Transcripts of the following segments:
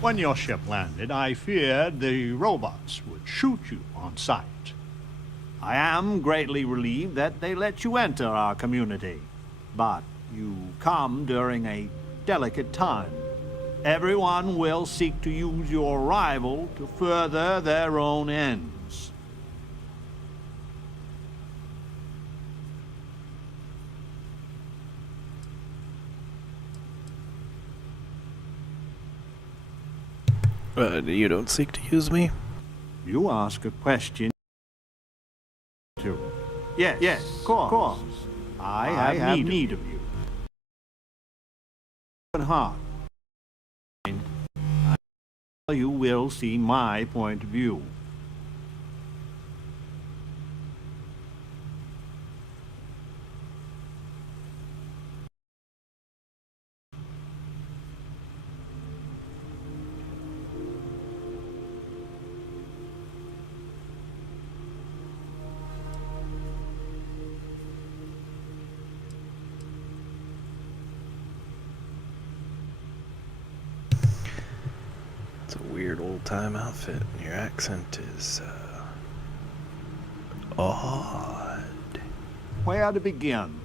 When your ship landed, I feared the robots would shoot you on sight. I am greatly relieved that they let you enter our community, but you come during a delicate time. Everyone will seek to use your arrival to further their own ends. You don't seek to use me? You ask a question. Yes, of course. I have need of you. Heart. you will see my point of view. It's a weird old-time outfit. Your accent is, odd. Where to begin?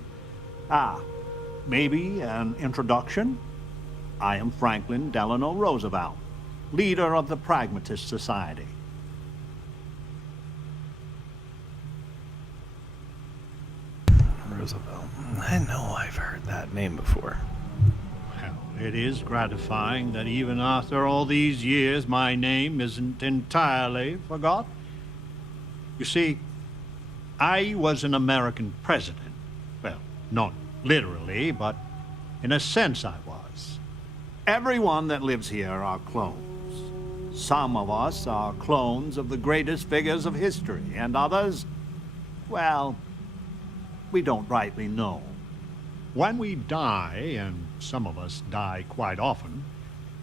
Maybe an introduction? I am Franklin Delano Roosevelt, leader of the Pragmatist Society. Roosevelt. I know I've heard that name before. Well, it is gratifying that even after all these years, my name isn't entirely forgot. You see, I was an American president. Well, not literally, but in a sense I was. Everyone that lives here are clones. Some of us are clones of the greatest figures of history, and others, well, we don't rightly know. When we die, and some of us die quite often,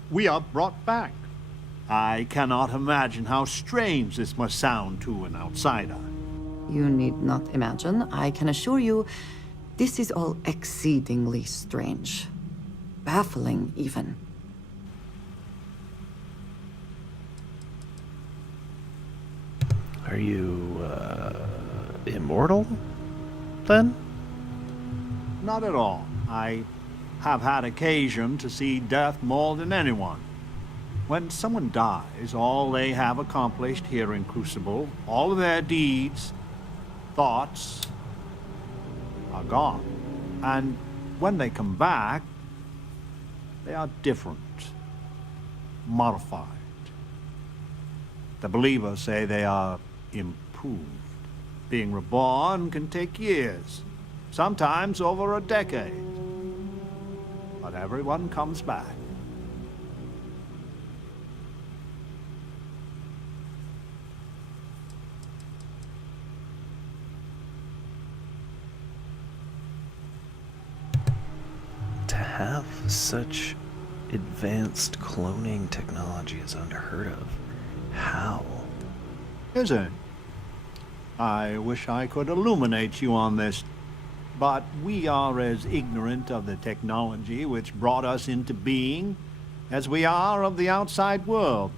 we are brought back. I cannot imagine how strange this must sound to an outsider. You need not imagine. I can assure you, this is all exceedingly strange. Baffling, even. Are you, immortal, then? Not at all. I have had occasion to see death more than anyone. When someone dies, all they have accomplished here in Crucible, all of their deeds, thoughts, are gone. And when they come back, they are different, modified. The believers say they are improved. Being reborn can take years, sometimes over a decade. But everyone comes back. To have such advanced cloning technology is unheard of. How? Is it? I wish I could illuminate you on this, but we are as ignorant of the technology which brought us into being as we are of the outside world.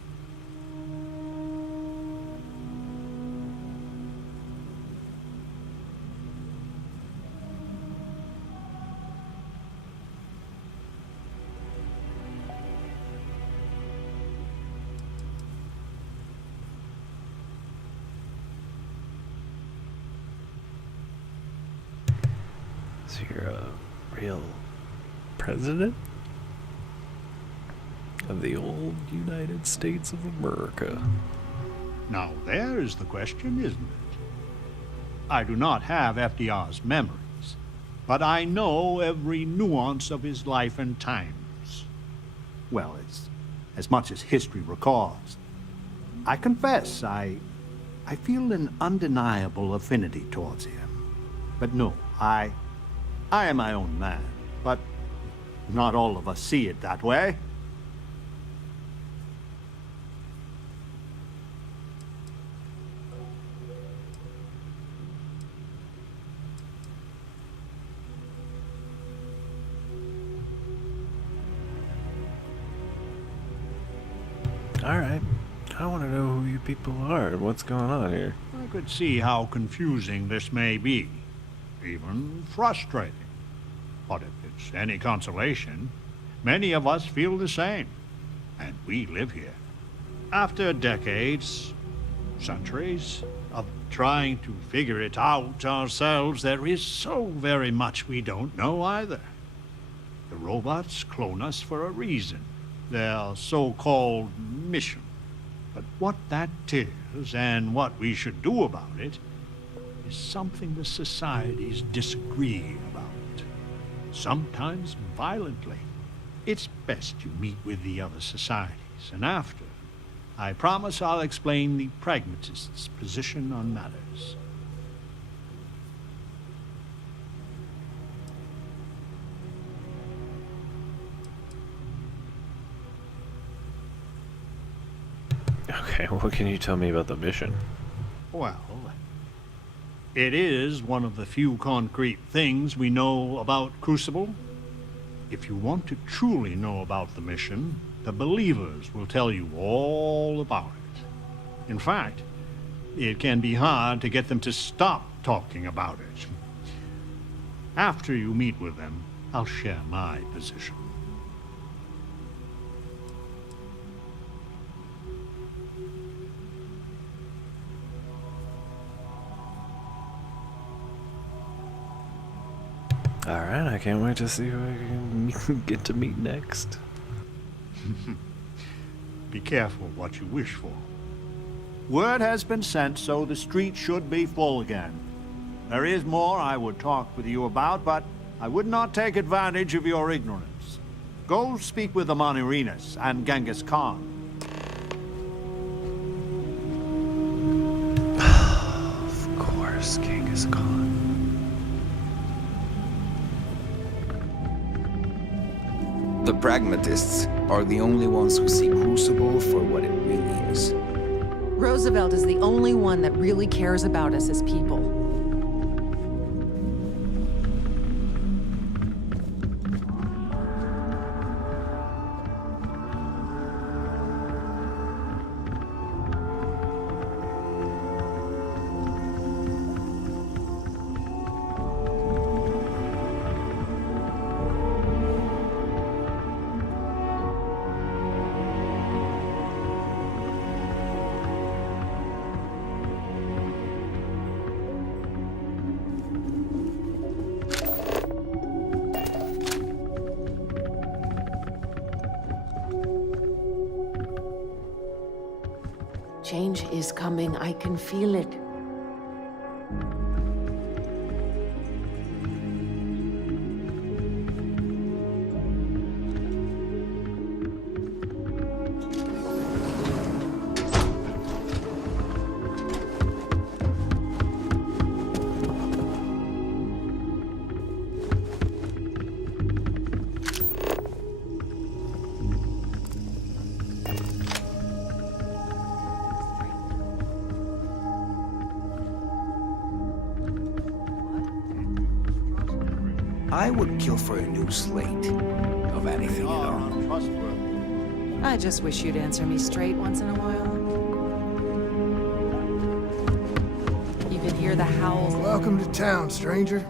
So you're a real president of the old United States of America? Now there is the question, isn't it? I do not have FDR's memories, but I know every nuance of his life and times. Well, as much as history records. I confess, I feel an undeniable affinity towards him. But no, I am my own man, but not all of us see it that way. All right. I want to know who you people are and what's going on here. I could see how confusing this may be, even frustrating. But if it's any consolation, many of us feel the same, and we live here. After decades, centuries, of trying to figure it out ourselves, there is so very much we don't know either. The robots clone us for a reason, their so-called mission. But what that is and what we should do about it is something the societies disagree about, sometimes violently. It's best you meet with the other societies, and after, I promise I'll explain the pragmatist's position on matters. Okay, what can you tell me about the mission? Well, it is one of the few concrete things we know about Crucible. If you want to truly know about the mission, the believers will tell you all about it. In fact, it can be hard to get them to stop talking about it. After you meet with them, I'll share my position. Alright, I can't wait to see who I can get to meet next. Be careful what you wish for. Word has been sent, so the street should be full again. There is more I would talk with you about, but I would not take advantage of your ignorance. Go speak with the Monirinas and Genghis Khan. Of course, Genghis Khan. The pragmatists are the only ones who see Crucible for what it really is. Roosevelt is the only one that really cares about us as people. Change is coming. I can feel it. I would kill for a new slate of anything at all. Untrustworthy. I just wish you'd answer me straight once in a while. You can hear the howls. Welcome to town, stranger.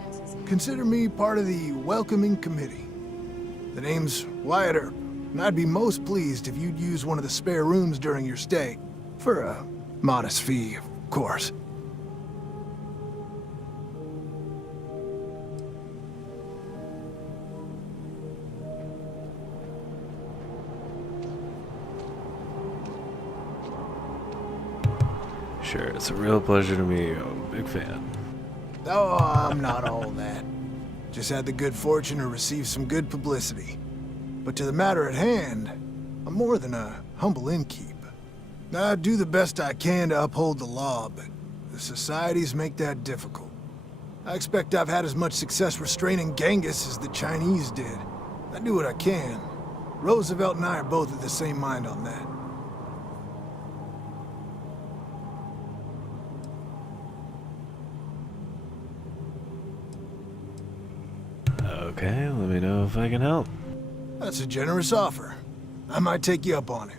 Consider me part of the welcoming committee. The name's Wyatt Earp, and I'd be most pleased if you'd use one of the spare rooms during your stay. For a modest fee, of course. Sure, it's a real pleasure to meet you. I'm a big fan. Oh, I'm not all that. Just had the good fortune to receive some good publicity. But to the matter at hand, I'm more than a humble innkeep. I do the best I can to uphold the law, but the societies make that difficult. I expect I've had as much success restraining Genghis as the Chinese did. I do what I can. Roosevelt and I are both of the same mind on that. Okay, let me know if I can help. That's a generous offer. I might take you up on it.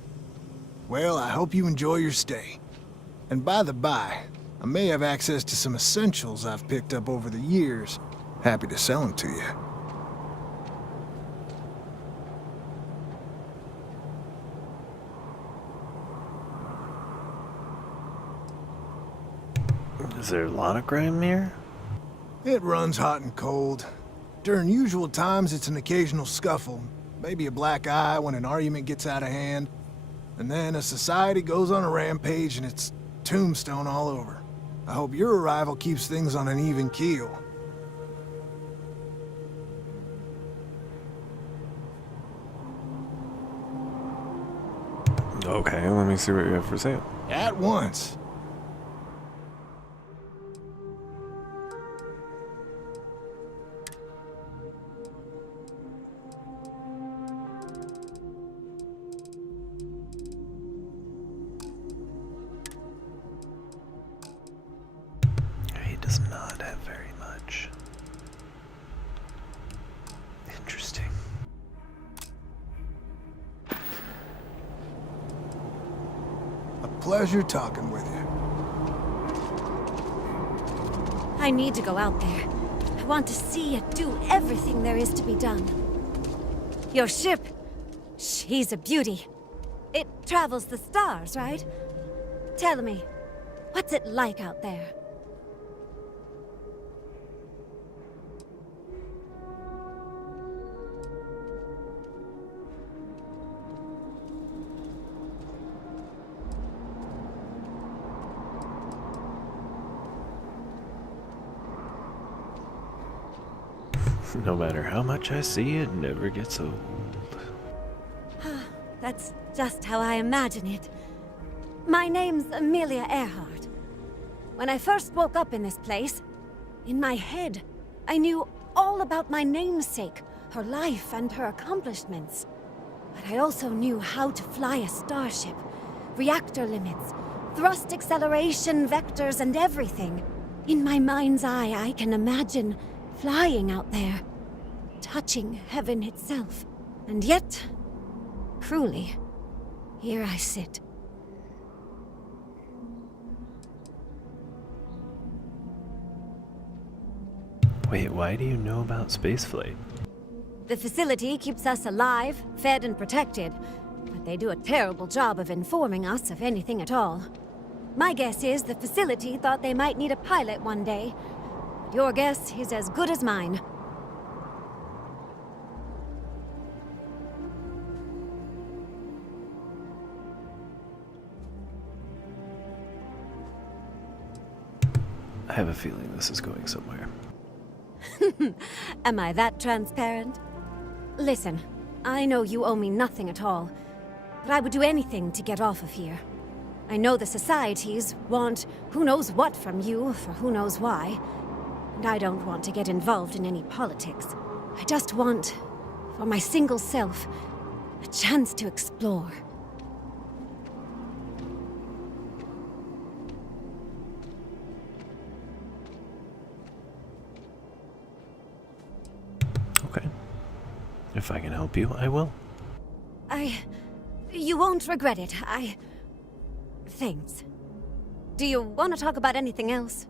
Well, I hope you enjoy your stay. And by the by, I may have access to some essentials I've picked up over the years. Happy to sell them to you. Is there a lot of crime here? It runs hot and cold. During usual times, it's an occasional scuffle, maybe a black eye when an argument gets out of hand, and then a society goes on a rampage and it's tombstone all over. I hope your arrival keeps things on an even keel. Okay, let me see what you have for sale. At once. He does not have very much. Interesting. A pleasure talking with you. I need to go out there. I want to see it do everything there is to be done. Your ship, she's a beauty. It travels the stars, right? Tell me, what's it like out there? No matter how much I see, it never gets old. That's just how I imagine it. My name's Amelia Earhart. When I first woke up in this place, in my head, I knew all about my namesake, her life and her accomplishments. But I also knew how to fly a starship, reactor limits, thrust acceleration vectors and everything. In my mind's eye, I can imagine flying out there, touching heaven itself. And yet, cruelly, here I sit. Wait, why do you know about spaceflight? The facility keeps us alive, fed and protected, but they do a terrible job of informing us of anything at all. My guess is the facility thought they might need a pilot one day. But your guess is as good as mine. I have a feeling this is going somewhere. Am I that transparent? Listen, I know you owe me nothing at all, but I would do anything to get off of here. I know the societies want who knows what from you for who knows why, and I don't want to get involved in any politics. I just want, for my single self, a chance to explore. Okay. If I can help you, I will. You won't regret it. Thanks. Do you want to talk about anything else?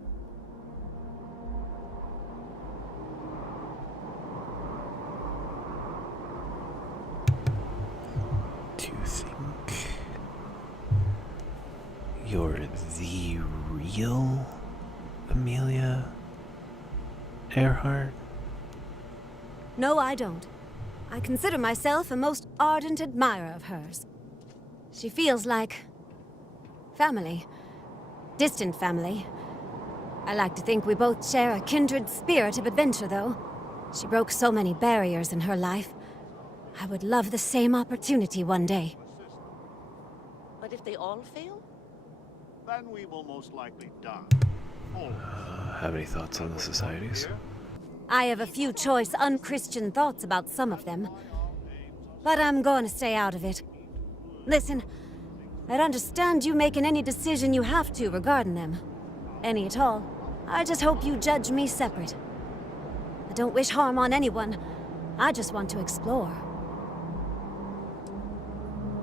Do you think you're the real Amelia Earhart? No, I don't. I consider myself a most ardent admirer of hers. She feels like family. Distant family. I like to think we both share a kindred spirit of adventure, though. She broke so many barriers in her life. I would love the same opportunity one day. But if they all fail? Then we will most likely die. Have any thoughts on the societies? I have a few choice, unchristian thoughts about some of them. But I'm going to stay out of it. Listen, I'd understand you making any decision you have to regarding them. Any at all. I just hope you judge me separate. I don't wish harm on anyone. I just want to explore.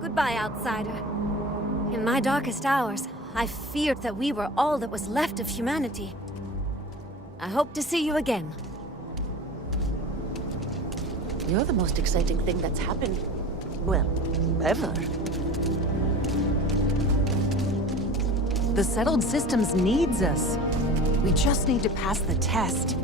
Goodbye, outsider. In my darkest hours, I feared that we were all that was left of humanity. I hope to see you again. You're the most exciting thing that's happened, well, ever. The settled systems needs us. We just need to pass the test.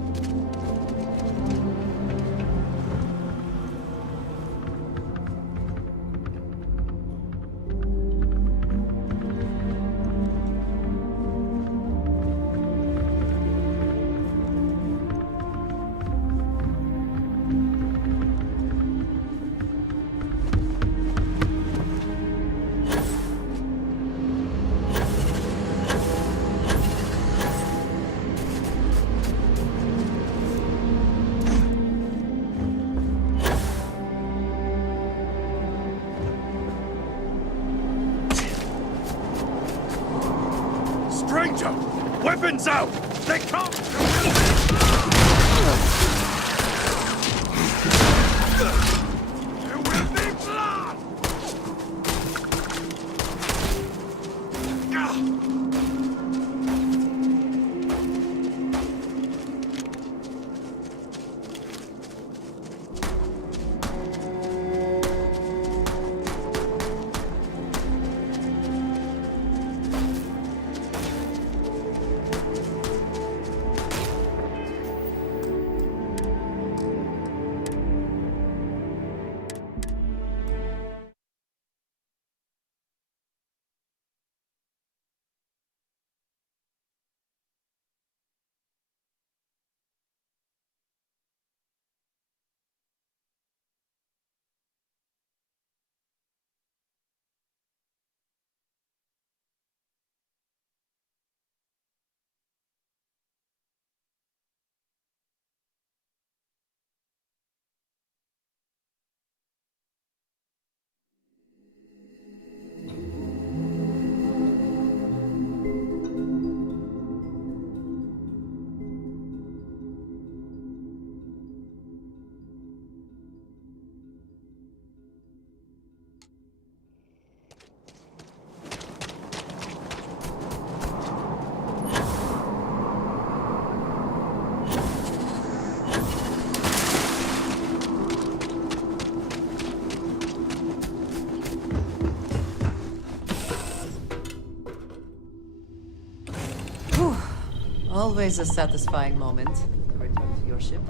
stranger! Weapons out! They come! There will be blood! Always a satisfying moment to return to your ship.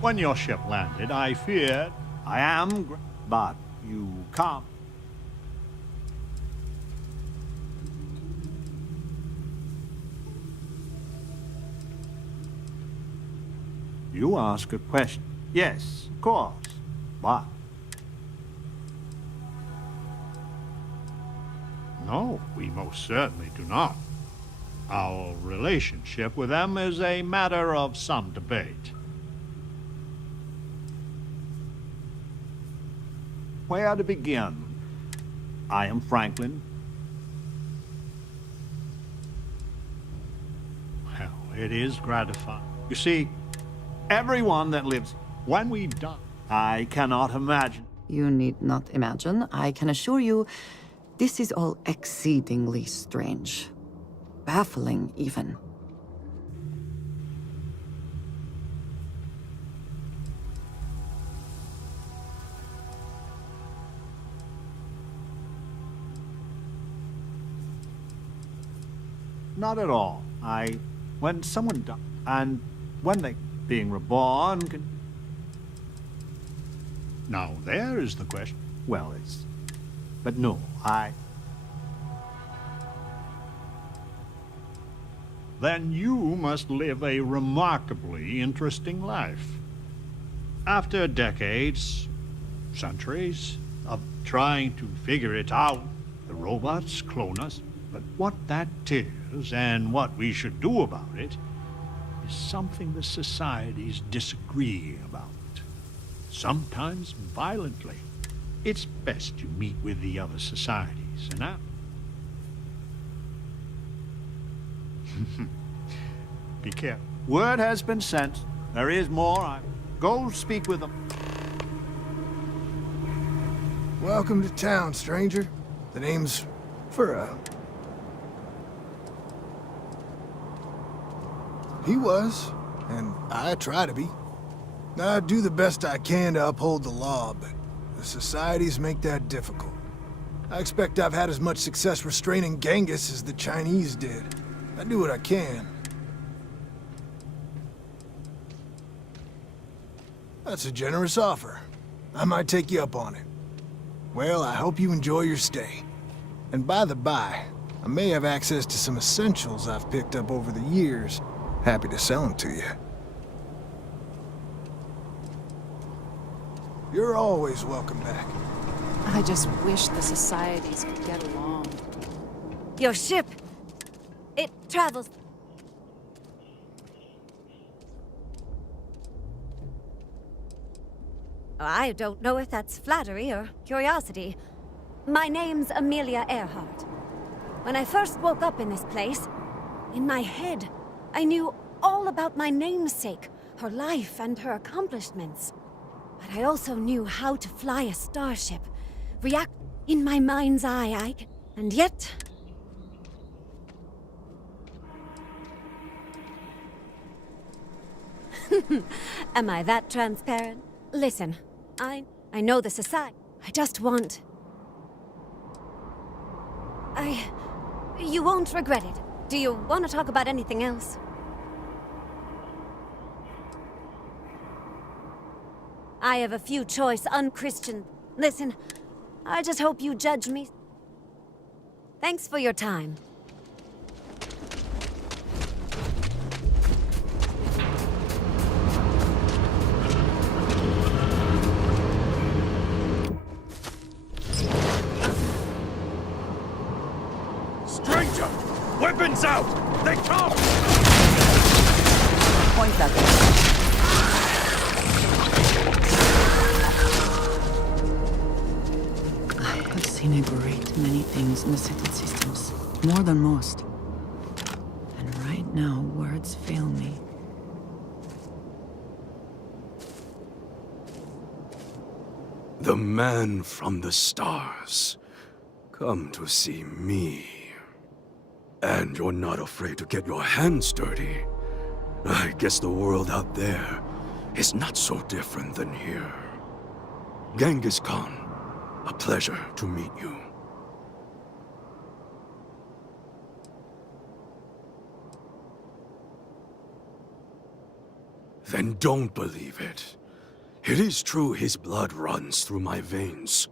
When your ship landed, I feared but you come. You ask a question. Yes, of course, but... No, we most certainly do not. Our relationship with them is a matter of some debate. Where to begin? I am Franklin. Well, it is gratifying. You see, everyone that lives, when we die, I cannot imagine. You need not imagine. I can assure you, this is all exceedingly strange. Baffling, even. Not at all. When someone dies, And when they, being reborn, can... Now, there is the question. Well, it's... But no, Then you must live a remarkably interesting life. After decades, centuries, of trying to figure it out, the robots clone us. But what that is, and what we should do about it, is something the societies disagree about. Sometimes violently. It's best you meet with the other societies, and be careful. Word has been sent. There is more. Go speak with them. Welcome to town, stranger. The name's Furrow. He was, and I try to be. I do the best I can to uphold the law, but the societies make that difficult. I expect I've had as much success restraining Genghis as the Chinese did. I do what I can. That's a generous offer. I might take you up on it. Well, I hope you enjoy your stay. And by the by, I may have access to some essentials I've picked up over the years. Happy to sell them to you. You're always welcome back. I just wish the societies could get along. Your ship, it travels. I don't know if that's flattery or curiosity. My name's Amelia Earhart. When I first woke up in this place, in my head, I knew all about my namesake, her life and her accomplishments. But I also knew how to fly a starship, react in my mind's eye, and yet... Am I that transparent? Listen, I know the society. I just want... You won't regret it. Do you want to talk about anything else? I have a few choice unchristian... Listen, I just hope you judge me. Thanks for your time. Stranger! Weapons out! They come! Point that way. I've seen a great many things in the settled systems. More than most. And right now, words fail me. The man from the stars. Come to see me. And you're not afraid to get your hands dirty. I guess the world out there is not so different than here. Genghis Khan, a pleasure to meet you. Then don't believe it. It is true his blood runs through my veins.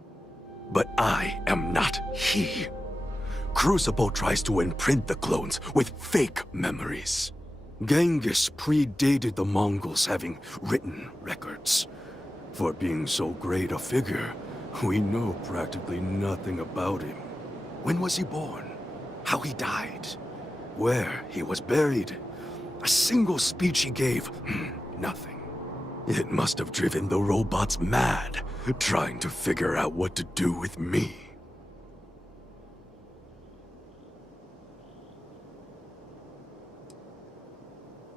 But I am not he. Crucible tries to imprint the clones with fake memories. Genghis predated the Mongols having written records. For being so great a figure, we know practically nothing about him. When was he born? How he died? Where he was buried? A single speech he gave? Nothing. It must have driven the robots mad, trying to figure out what to do with me.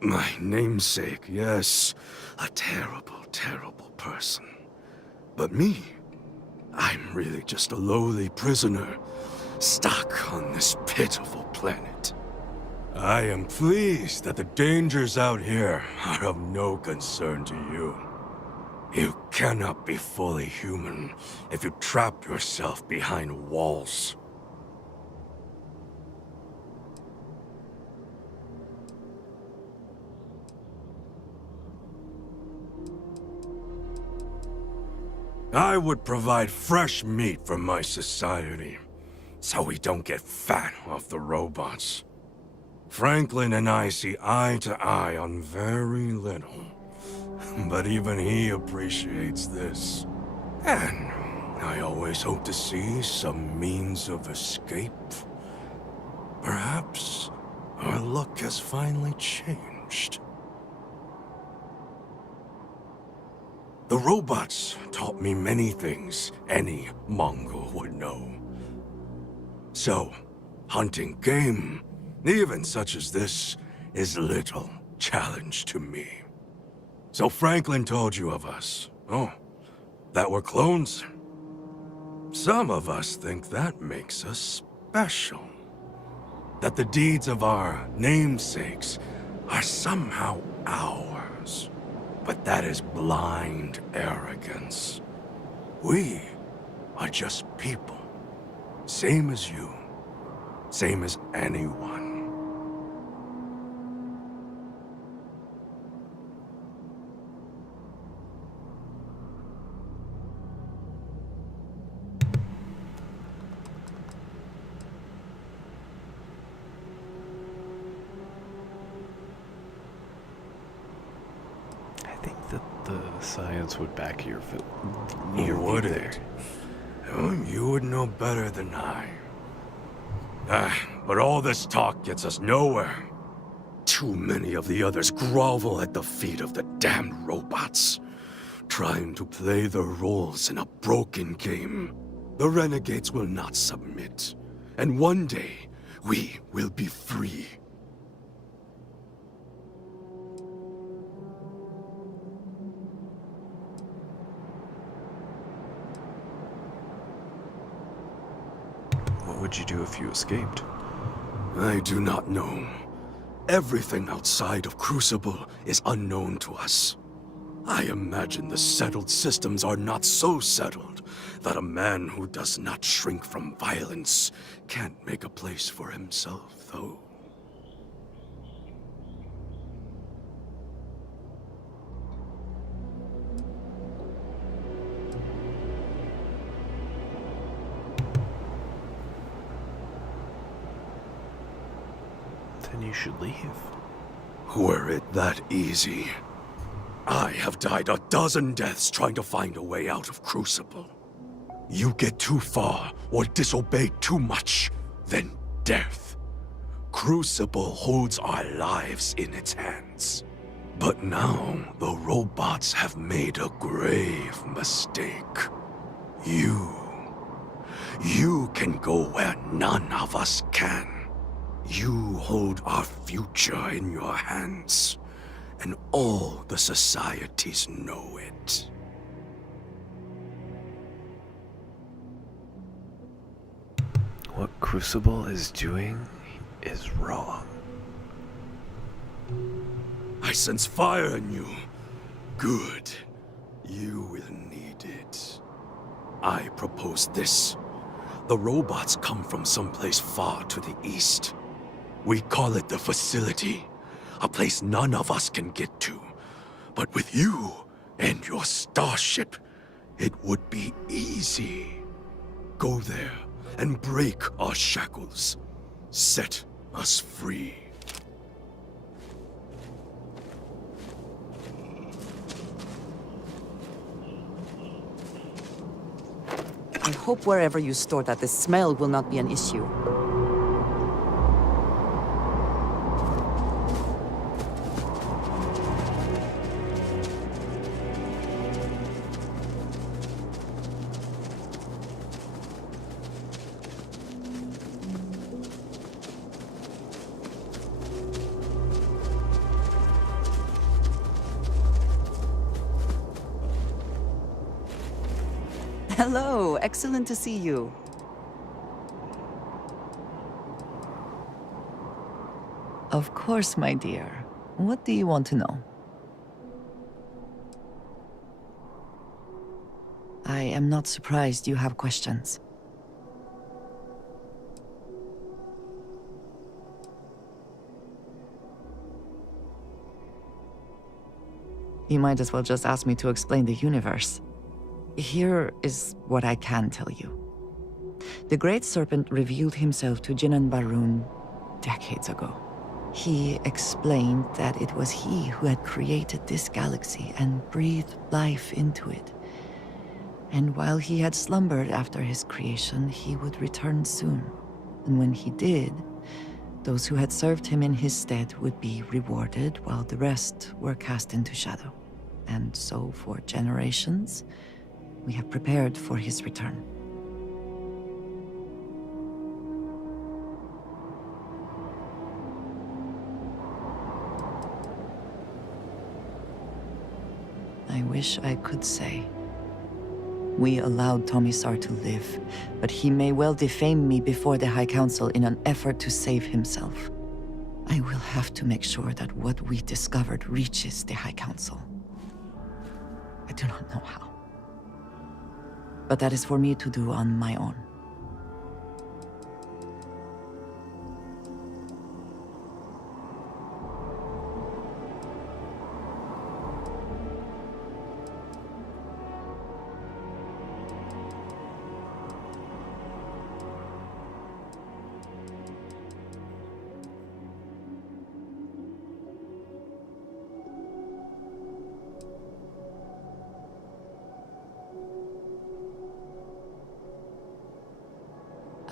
My namesake, yes. A terrible, terrible person. But me? I'm really just a lowly prisoner, stuck on this pitiful planet. I am pleased that the dangers out here are of no concern to you. You cannot be fully human if you trap yourself behind walls. I would provide fresh meat for my society, so we don't get fat off the robots. Franklin and I see eye to eye on very little, but even he appreciates this. And I always hope to see some means of escape. Perhaps our luck has finally changed. The robots taught me many things any Mongol would know. So, hunting game, even such as this, is little challenge to me. So Franklin told you of us. Oh, that we're clones? Some of us think that makes us special. That the deeds of our namesakes are somehow ours. But that is blind arrogance. We are just people. Same as you. Same as anyone. I think that the science would back your foot. Would it? Oh, you would know better than I. But all this talk gets us nowhere. Too many of the others grovel at the feet of the damned robots, trying to play their roles in a broken game. The renegades will not submit, and one day, we will be free. What would you do if you escaped? I do not know. Everything outside of Crucible is unknown to us. I imagine the settled systems are not so settled that a man who does not shrink from violence can't make a place for himself, though. Then you should leave. Were it that easy, I have died a dozen deaths trying to find a way out of Crucible. You get too far or disobey too much, then death. Crucible holds our lives in its hands. But now the robots have made a grave mistake. You can go where none of us can. You hold our future in your hands, and all the societies know it. What Crucible is doing is wrong. I sense fire in you. Good. You will need it. I propose this. The robots come from someplace far to the east. We call it the facility, a place none of us can get to. But with you and your starship, it would be easy. Go there and break our shackles. Set us free. I hope wherever you store that, the smell will not be an issue. Hello, excellent to see you. Of course, my dear. What do you want to know? I am not surprised you have questions. You might as well just ask me to explain the universe. Here is what I can tell you. The Great Serpent revealed himself to Jinan Barun decades ago. He explained that it was he who had created this galaxy and breathed life into it. And while he had slumbered after his creation, he would return soon. And when he did, those who had served him in his stead would be rewarded, while the rest were cast into shadow. And so, for generations, we have prepared for his return. I wish I could say. We allowed Tomisar to live, but he may well defame me before the High Council in an effort to save himself. I will have to make sure that what we discovered reaches the High Council. I do not know how. But that is for me to do on my own.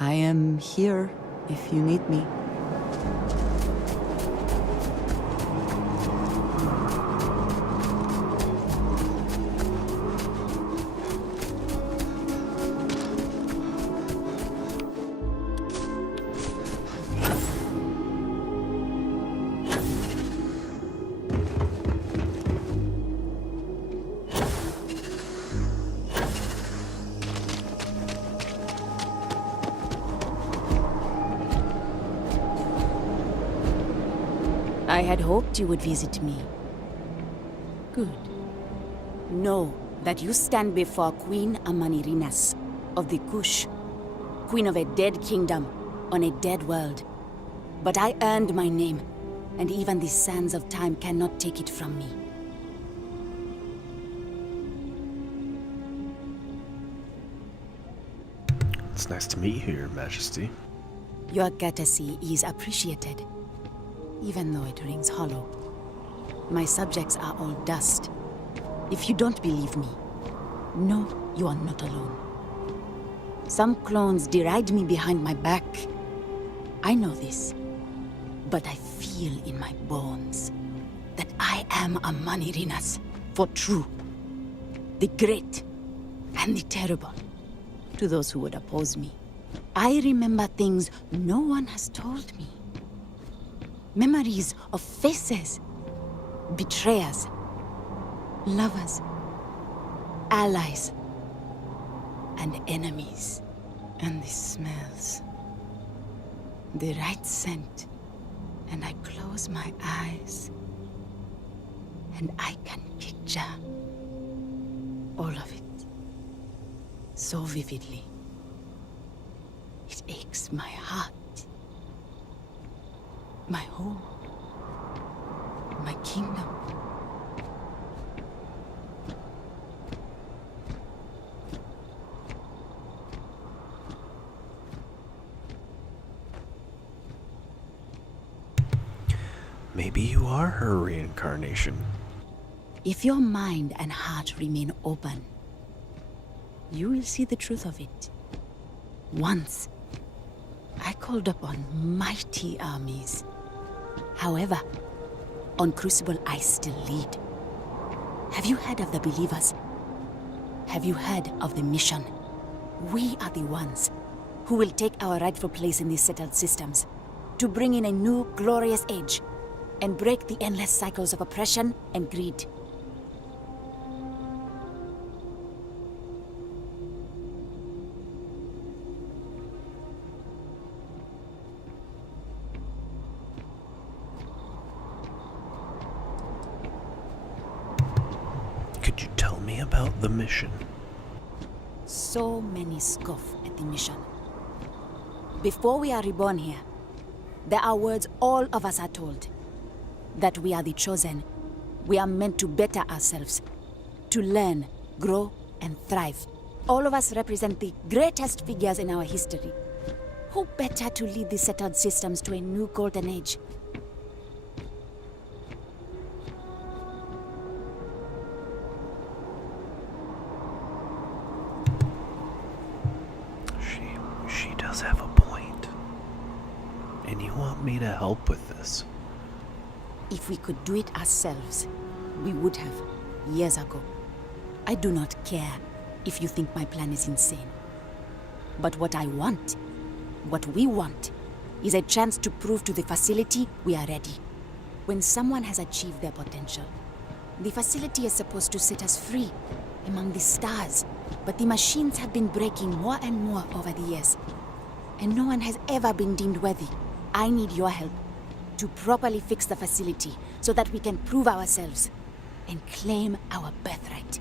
I am here if you need me. I had hoped you would visit me. Good. Know that you stand before Queen Amanirinas of the Kush, queen of a dead kingdom on a dead world. But I earned my name, and even the sands of time cannot take it from me. It's nice to meet you, Your Majesty. Your courtesy is appreciated, even though it rings hollow. My subjects are all dust. If you don't believe me, know you are not alone. Some clones deride me behind my back. I know this, but I feel in my bones that I am a Manirinas for true. The great and the terrible, to those who would oppose me. I remember things no one has told me. Memories of faces, betrayers, lovers, allies, and enemies. And the smells. The right scent. And I close my eyes. And I can picture all of it. So vividly. It aches my heart. My home. My kingdom. Maybe you are her reincarnation. If your mind and heart remain open, you will see the truth of it. Once, I called upon mighty armies. However, on Crucible I still lead. Have you heard of the believers? Have you heard of the mission? We are the ones who will take our rightful place in these settled systems to bring in a new glorious age and break the endless cycles of oppression and greed. Could you tell me about the mission? So many scoff at the mission. Before we are reborn here, there are words all of us are told. That we are the chosen. We are meant to better ourselves. To learn, grow, and thrive. All of us represent the greatest figures in our history. Who better to lead the settled systems to a new golden age? She does have a point. And you want me to help with this? If we could do it ourselves, we would have, years ago. I do not care if you think my plan is insane. But what I want, what we want, is a chance to prove to the facility we are ready. When someone has achieved their potential, the facility is supposed to set us free among the stars. But the machines have been breaking more and more over the years. And no one has ever been deemed worthy. I need your help to properly fix the facility so that we can prove ourselves and claim our birthright.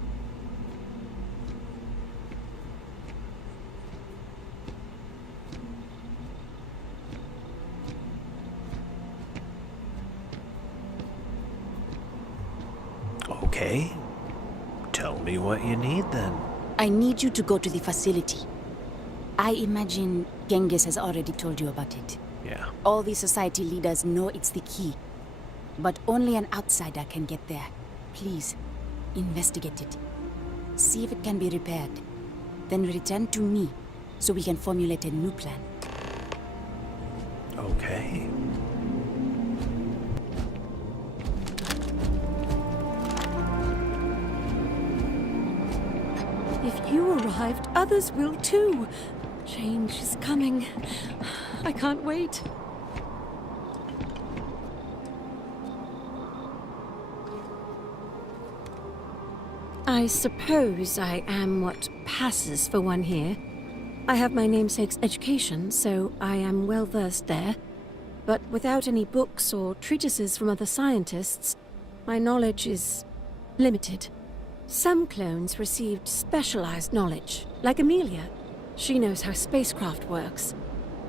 Okay. Tell me what you need then. I need you to go to the facility. I imagine Genghis has already told you about it. Yeah. All the society leaders know it's the key. But only an outsider can get there. Please, investigate it. See if it can be repaired. Then return to me so we can formulate a new plan. Okay. If you arrived, others will too. Change is coming. I can't wait. I suppose I am what passes for one here. I have my namesake's education, so I am well versed there. But without any books or treatises from other scientists, my knowledge is limited. Some clones received specialized knowledge, like Amelia. She knows how spacecraft works.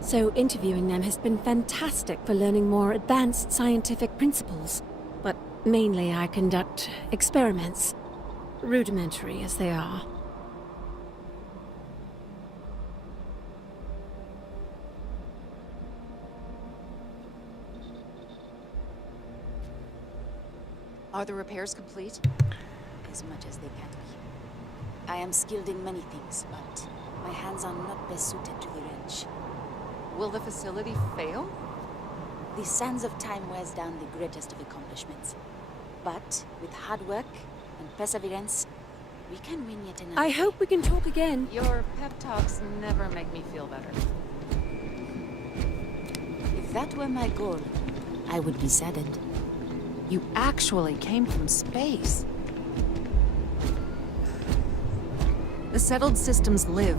So interviewing them has been fantastic for learning more advanced scientific principles. But mainly I conduct experiments, rudimentary as they are. Are the repairs complete? As much as they can be. I am skilled in many things, but my hands are not best suited to the wrench. Will the facility fail? The sands of time wears down the greatest of accomplishments. But with hard work and perseverance, we can win yet another. I hope we can talk again. Your pep talks never make me feel better. If that were my goal, I would be saddened. You actually came from space. The settled systems live.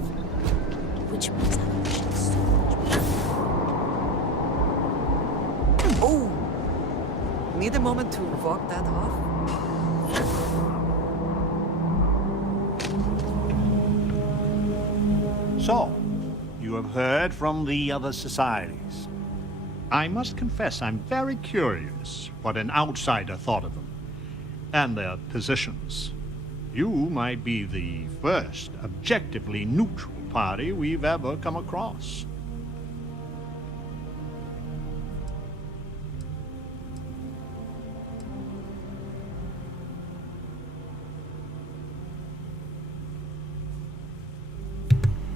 Which means our mission is so much more. Oh! Need a moment to walk that off? So, you have heard from the other societies. I must confess I'm very curious what an outsider thought of them, and their positions. You might be the first objectively neutral party we've ever come across.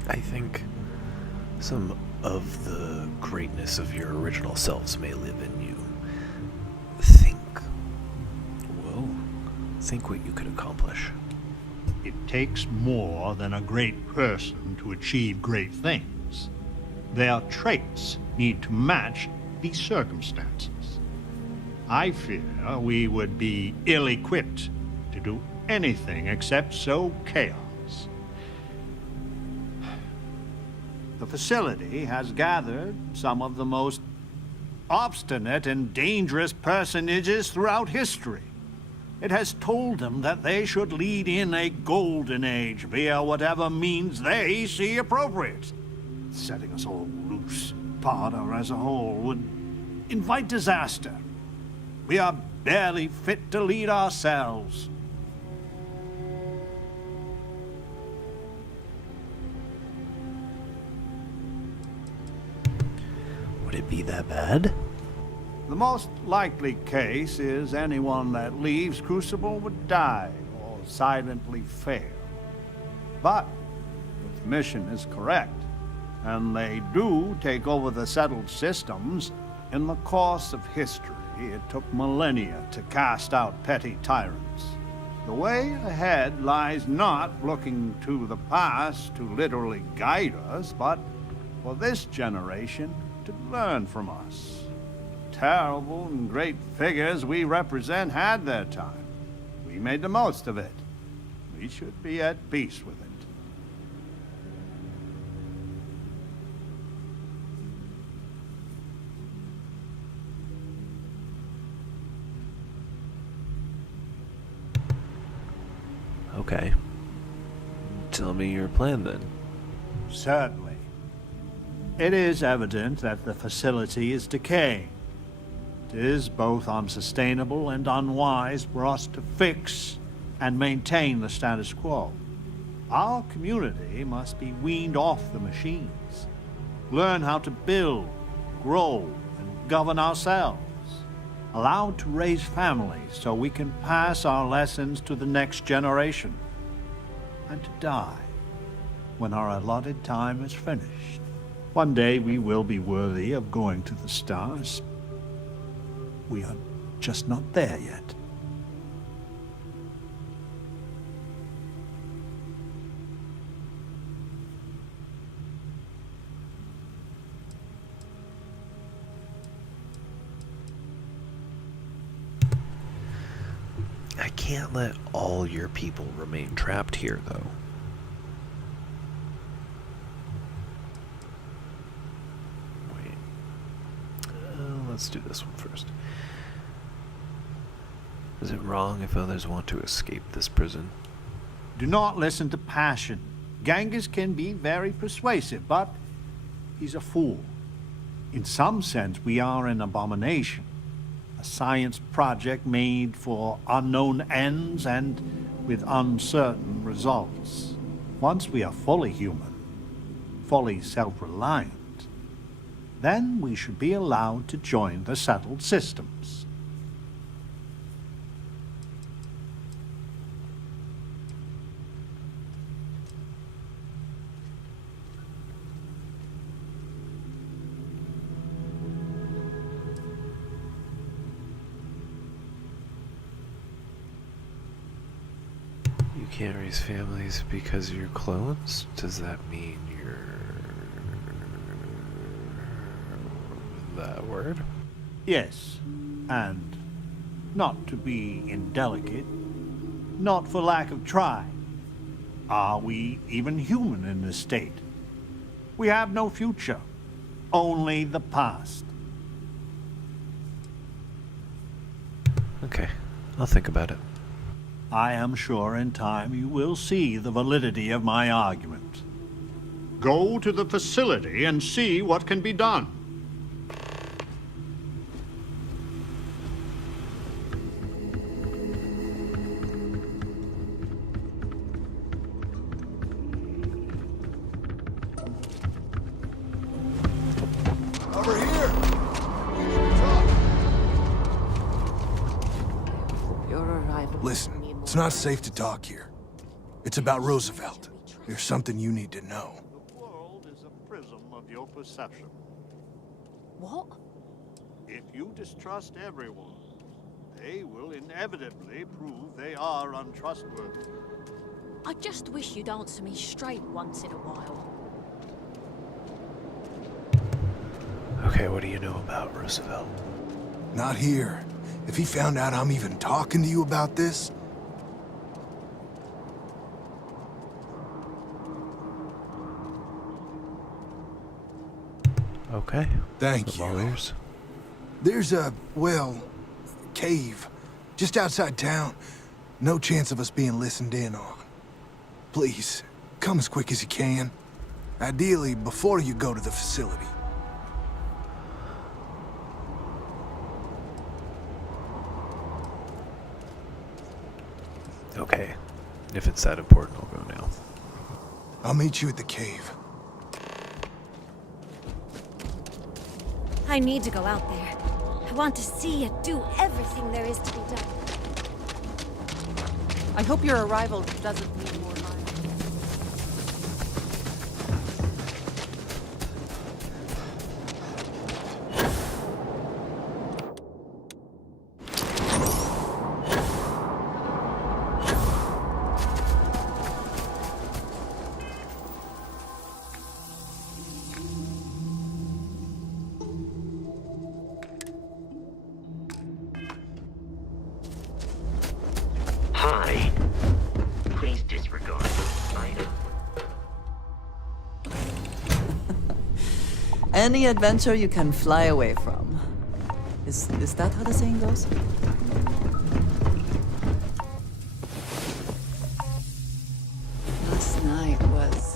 I think some of the greatness of your original selves may live in you. Think what you could accomplish. It takes more than a great person to achieve great things. Their traits need to match the circumstances. I fear we would be ill-equipped to do anything except sow chaos. The facility has gathered some of the most obstinate and dangerous personages throughout history. It has told them that they should lead in a golden age via whatever means they see appropriate. Setting us all loose, part or as a whole, would invite disaster. We are barely fit to lead ourselves. Would it be that bad? The most likely case is anyone that leaves Crucible would die or silently fail. But if the mission is correct, and they do take over the settled systems, in the course of history, it took millennia to cast out petty tyrants. The way ahead lies not looking to the past to literally guide us, but for this generation to learn from us. Terrible and great figures we represent had their time. We made the most of it. We should be at peace with it. Okay. Tell me your plan then. Certainly. It is evident that the facility is decaying. It is both unsustainable and unwise for us to fix and maintain the status quo. Our community must be weaned off the machines, learn how to build, grow, and govern ourselves, allowed to raise families so we can pass our lessons to the next generation, and to die when our allotted time is finished. One day we will be worthy of going to the stars. We are just not there yet. I can't let all your people remain trapped here, though. Wait. Let's do this one first. Is it wrong if others want to escape this prison? Do not listen to passion. Genghis can be very persuasive, but he's a fool. In some sense, we are an abomination. A science project made for unknown ends and with uncertain results. Once we are fully human, fully self-reliant, then we should be allowed to join the settled systems. You can't raise families because you're clones? Does that mean you're... that word? Yes, and not to be indelicate, not for lack of trying. Are we even human in this state? We have no future, only the past. Okay, I'll think about it. I am sure in time you will see the validity of my argument. Go to the facility and see what can be done. Over here! We need to talk. Your arrival. Listen, it's not safe to talk here. It's about Roosevelt. There's something you need to know. The world is a prism of your perception. What? If you distrust everyone, they will inevitably prove they are untrustworthy. I just wish you'd answer me straight once in a while. Okay, what do you know about Roosevelt? Not here. If he found out I'm even talking to you about this... Okay. Thank you. Lawyers. There's a, well, cave just outside town. No chance of us being listened in on. Please, come as quick as you can. Ideally, before you go to the facility. Okay. If it's that important, I'll go now. I'll meet you at the cave. I need to go out there. I want to see and do everything there is to be done. I hope your arrival doesn't mean more violence. Hi. Please disregard this item. Any adventure you can fly away from. Is that how the saying goes? Last night was...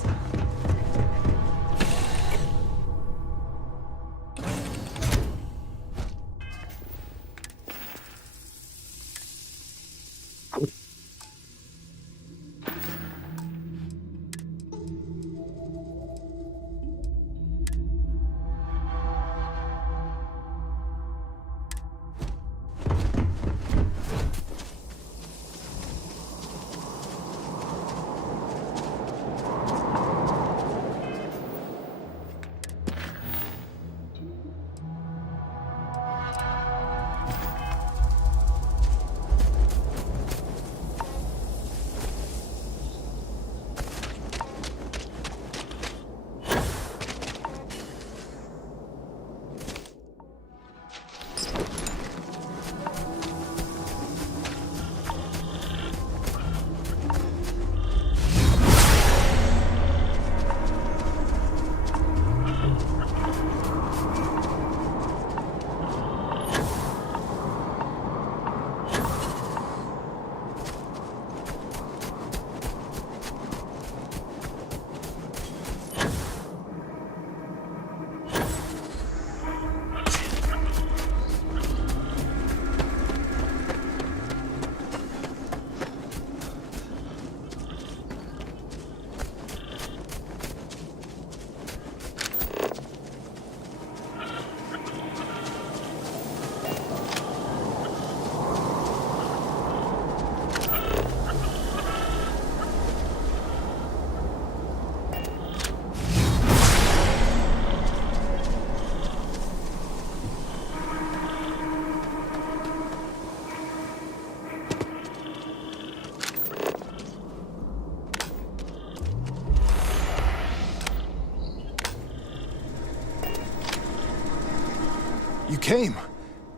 You came.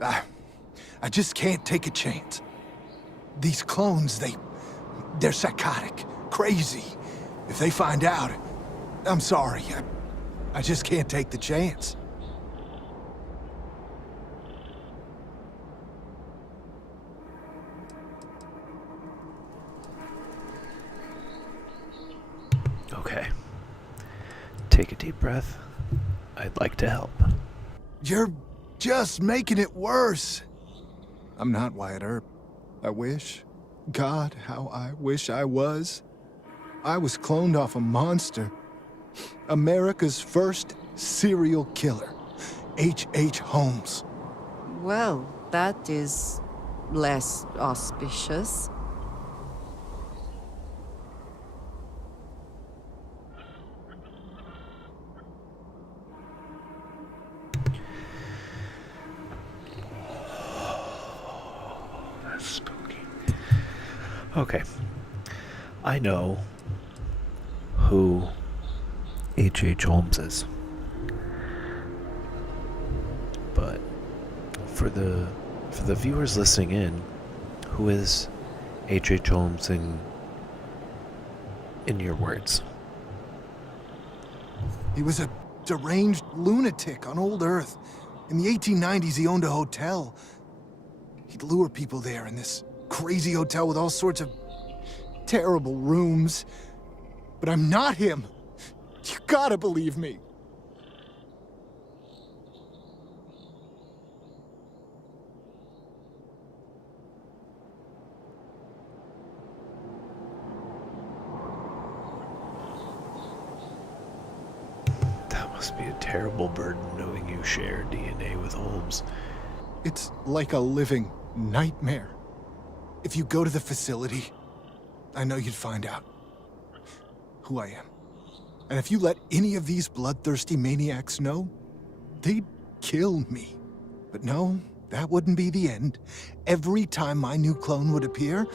I just can't take a chance. These clones, they're psychotic, crazy. If they find out, I'm sorry. I just can't take the chance. Okay. Take a deep breath. I'd like to help. You're just making it worse. I'm not Wyatt Earp. I wish. God, how I wish I was. I was cloned off a monster. America's first serial killer. H.H. Holmes. Well, that is less auspicious. That's spooky. Okay. I know who H.H. Holmes is. But for the viewers listening in, who is H.H. Holmes in your words? He was a deranged lunatic on old Earth. In the 1890s, he owned a hotel. He'd lure people there in this crazy hotel with all sorts of terrible rooms. But I'm not him. You gotta believe me. That was Must be a terrible burden knowing you share DNA with Holmes. It's like a living nightmare. If you go to the facility, I know you'd find out who I am. And if you let any of these bloodthirsty maniacs know, they'd kill me. But no, that wouldn't be the end. Every time my new clone would appear,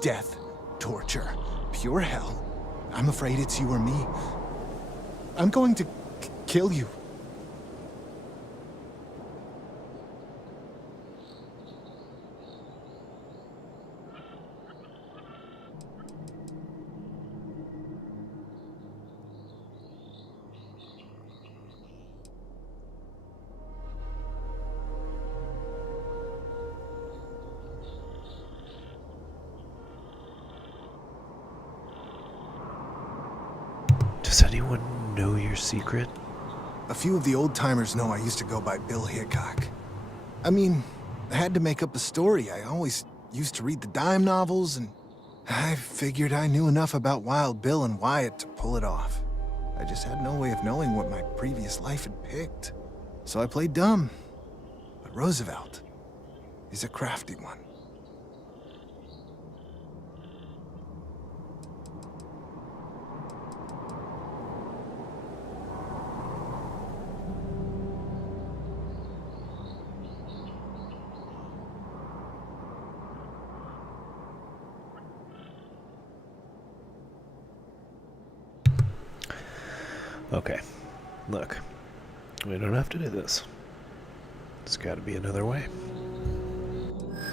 death, torture, pure hell. I'm afraid it's you or me. I'm going to kill you. Does anyone know your secret? A few of the old-timers know I used to go by Bill Hickok. I mean, I had to make up a story. I always used to read the dime novels, and I figured I knew enough about Wild Bill and Wyatt to pull it off. I just had no way of knowing what my previous life had picked. So I played dumb. But Roosevelt is a crafty one. Okay, look, we don't have to do this. There's got to be another way.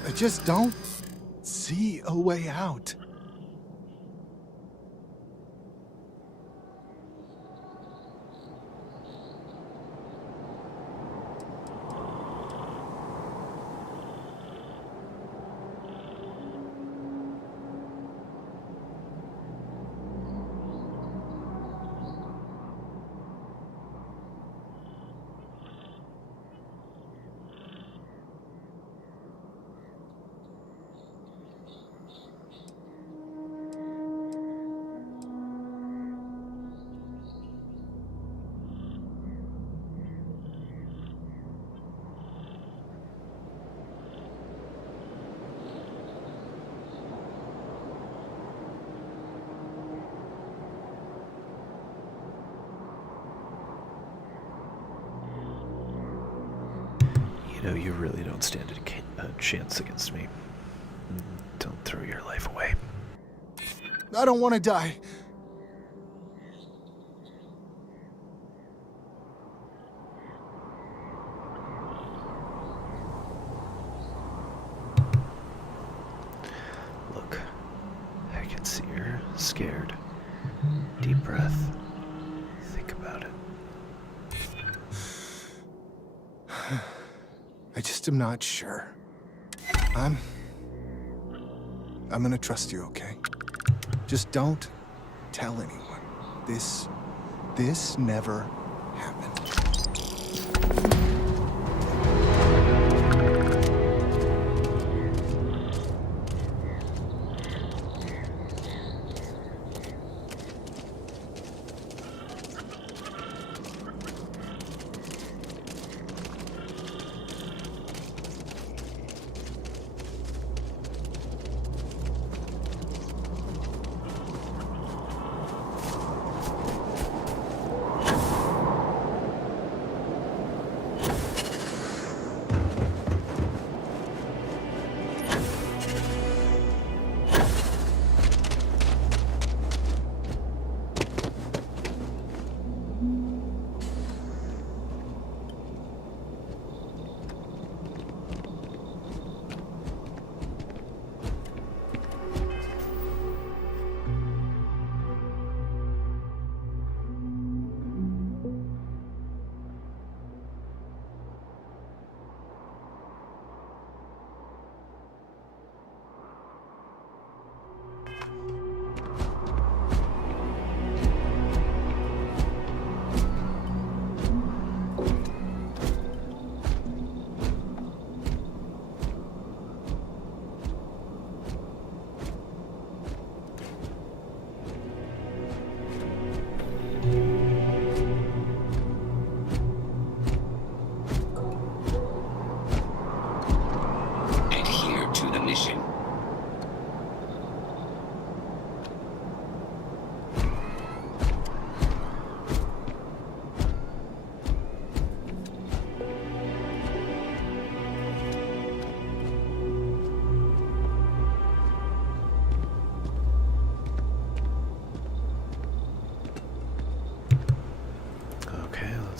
I just don't see a way out. You know, you really don't stand a chance against me. Don't throw your life away. I don't want to die. Look, I can see you're scared. Deep breath. Think about it. I just am not sure. I'm gonna trust you, okay? Just don't tell anyone. This never happened.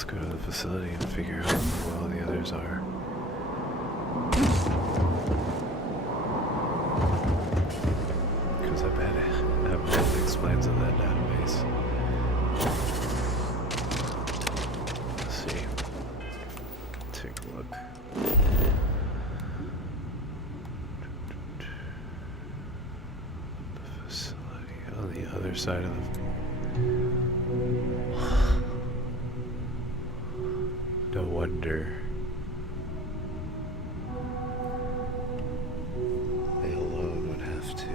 Let's go to the facility and figure out who all the others are. Because I bet it explains in that database. Let's see. Take a look. The facility on the other side of the... No wonder they alone would have to.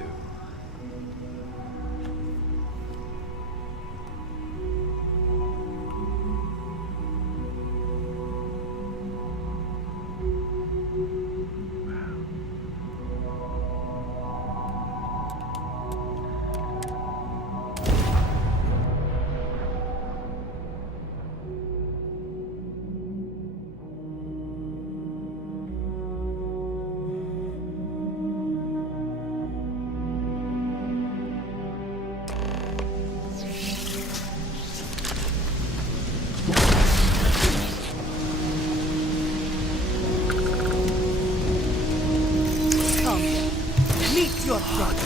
Your fate.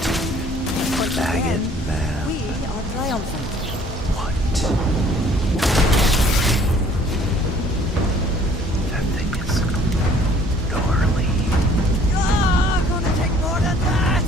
Once again, we are triumphant. What? That thing is gnarly. Ah, gonna take more than that!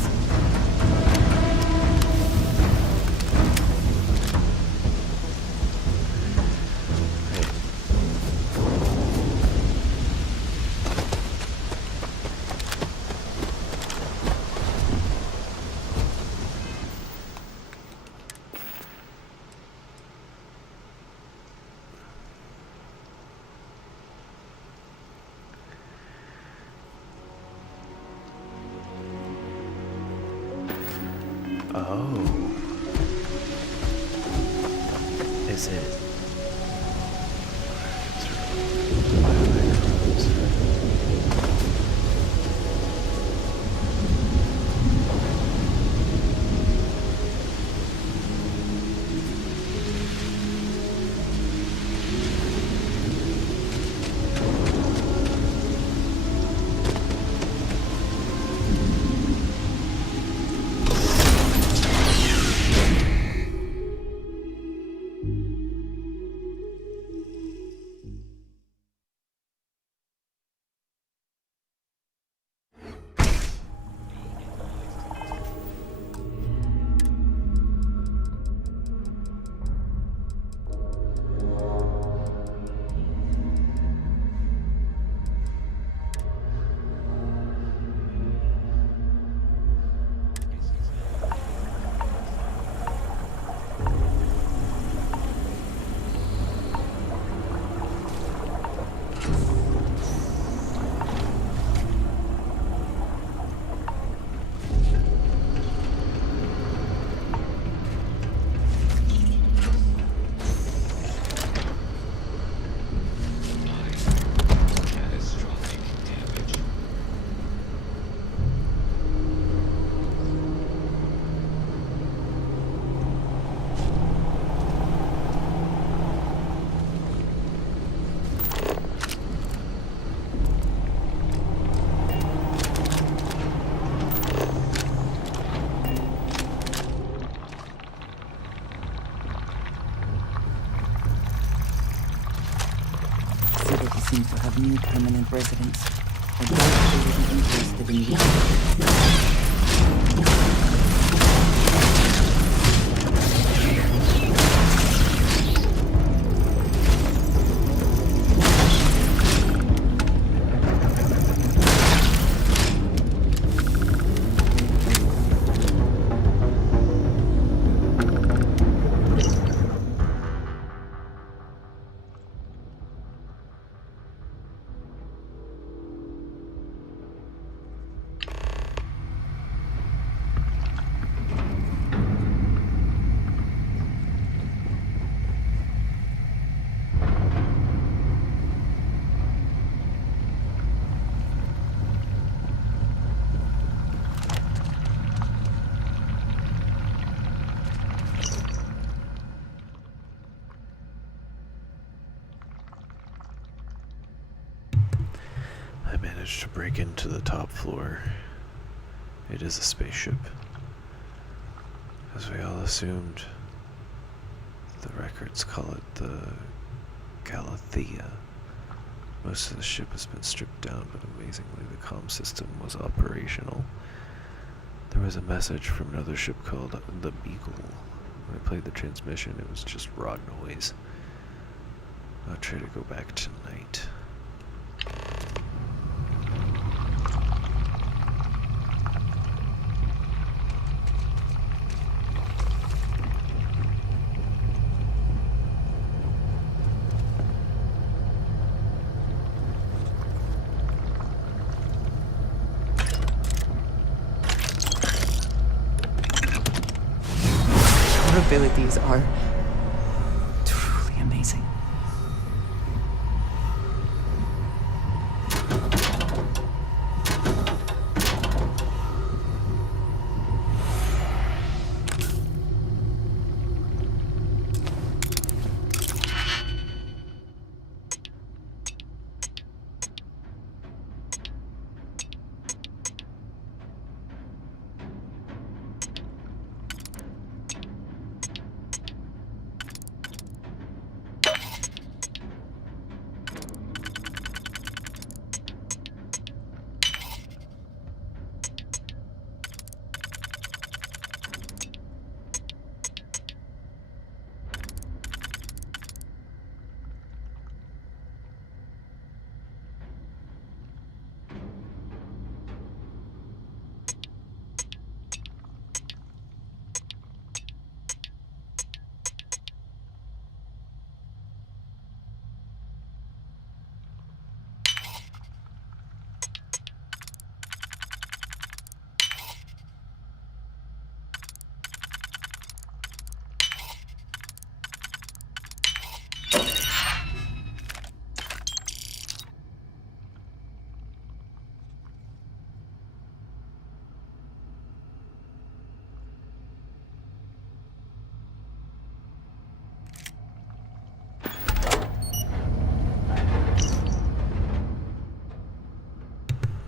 Oh. Is it? Seem to have new permanent residents. I doubt they would be interested in you. I managed to break into the top floor. It is a spaceship. As we all assumed, the records call it the Galathea. Most of the ship has been stripped down, but amazingly the comm system was operational. There was a message from another ship called the Beagle. When I played the transmission, it was just raw noise. I'll try to go back tonight. Your abilities are truly amazing.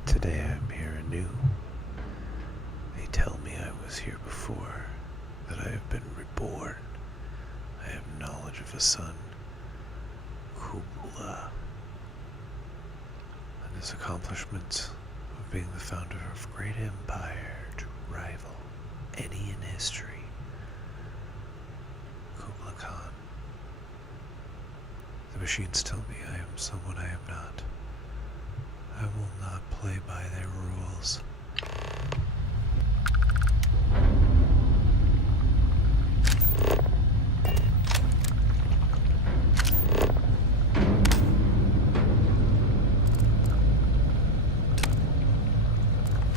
Today I'm here anew. They tell me I was here before, that I have been reborn. I have knowledge of a son, Kubla, and his accomplishments of being the founder of a great empire to rival any in history. Kubla Khan. The machines tell me I am someone I am not. I will not play by their rules.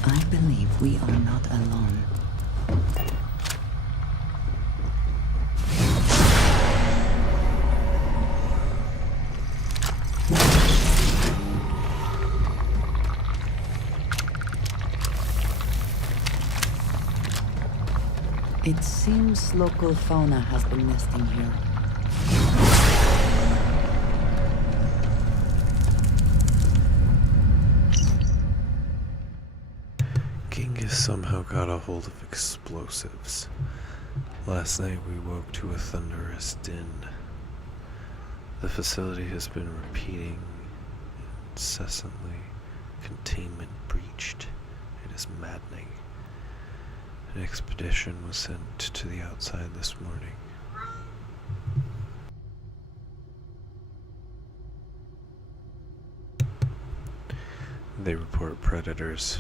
I believe we are not alone. It seems local fauna has been nesting here. Genghis somehow got a hold of explosives. Last night we woke to a thunderous din. The facility has been repeating incessantly. Containment breached. It is maddening. An expedition was sent to the outside this morning. They report predators,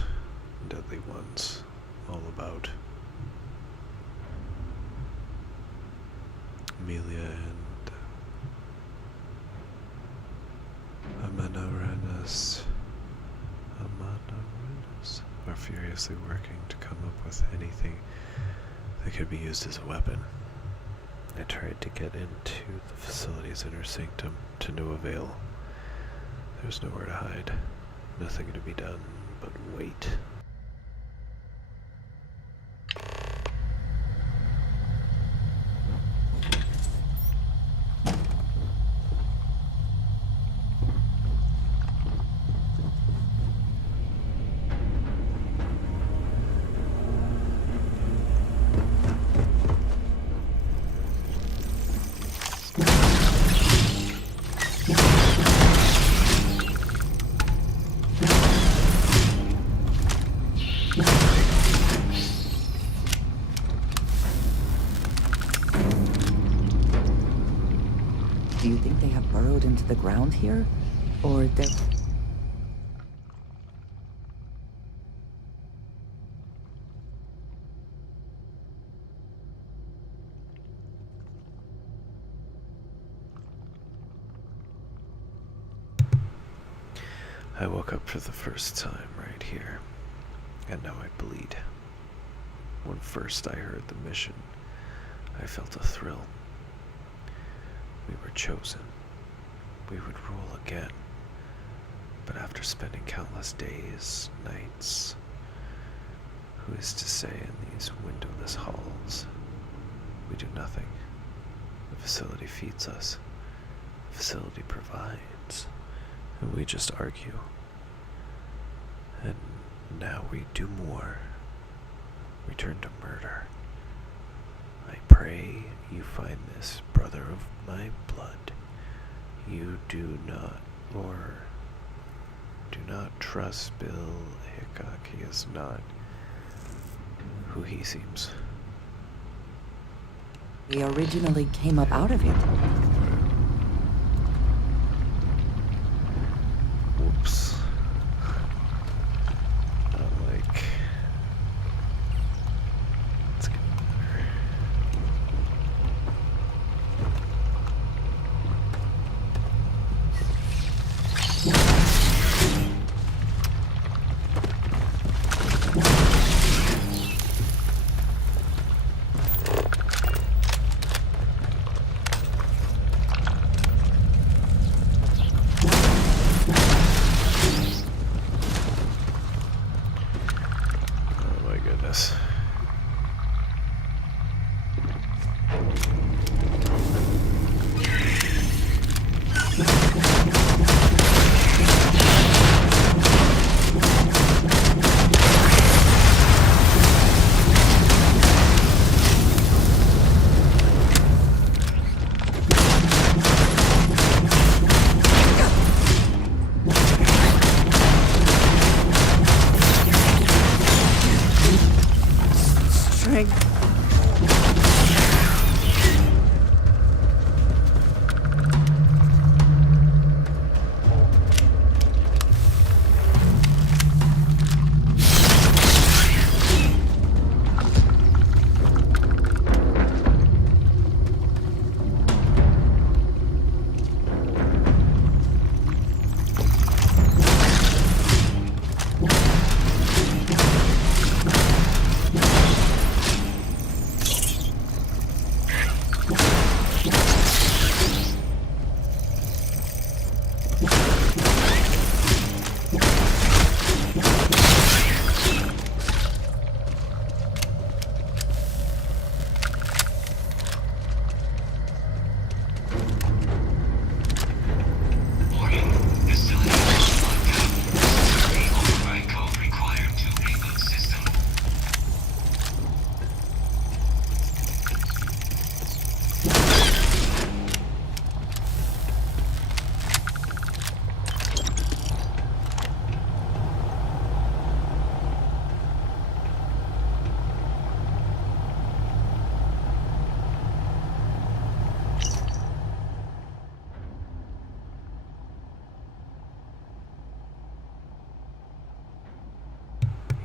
deadly ones, all about. Amelia and Amanorenas are furiously working to come up with anything that could be used as a weapon. I tried to get into the facility's inner sanctum to no avail. There's nowhere to hide. Nothing to be done but wait. burrowed into the ground here? Or there... I woke up for the first time right here, and now I bleed. When first I heard the mission, I felt a thrill. We were chosen. We would rule again. But after spending countless days, nights, who is to say in these windowless halls, we do nothing. The facility feeds us. The facility provides. And we just argue. And now we do more. We turn to murder. I pray you find this brother of my blood. You do not, or do not trust Bill Hickok. He is not who he seems. We originally came up out of it. Whoops. Not like... Let's get better.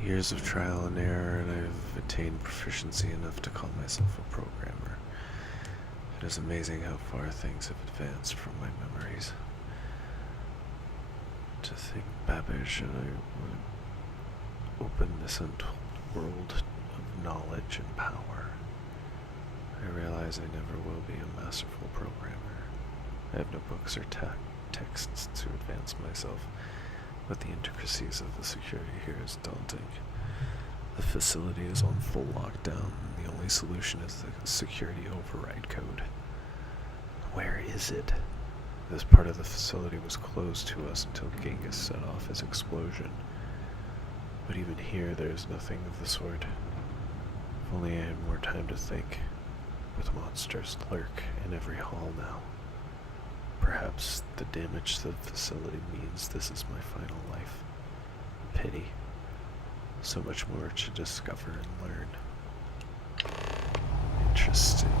Years of trial and error, and I've attained proficiency enough to call myself a programmer. It is amazing how far things have advanced from my memories. To think Babbage and I would open this untold world of knowledge and power. I realize I never will be a masterful programmer. I have no books or texts to advance myself. But the intricacies of the security here is daunting. The facility is on full lockdown, and the only solution is the security override code. Where is it? This part of the facility was closed to us until Genghis set off his explosion. But even here, there is nothing of the sort. If only I had more time to think. With monsters lurk in every hall now. Perhaps the damage to the facility means this is my final life. Pity. So much more to discover and learn. Interesting.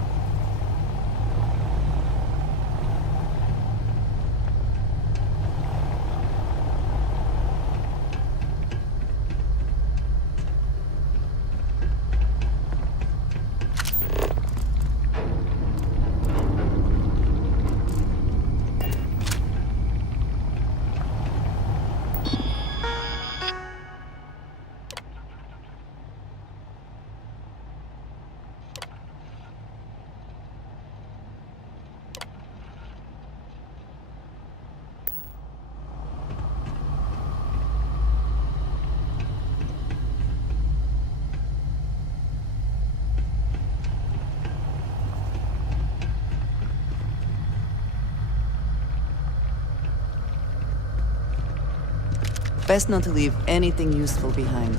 Best not to leave anything useful behind.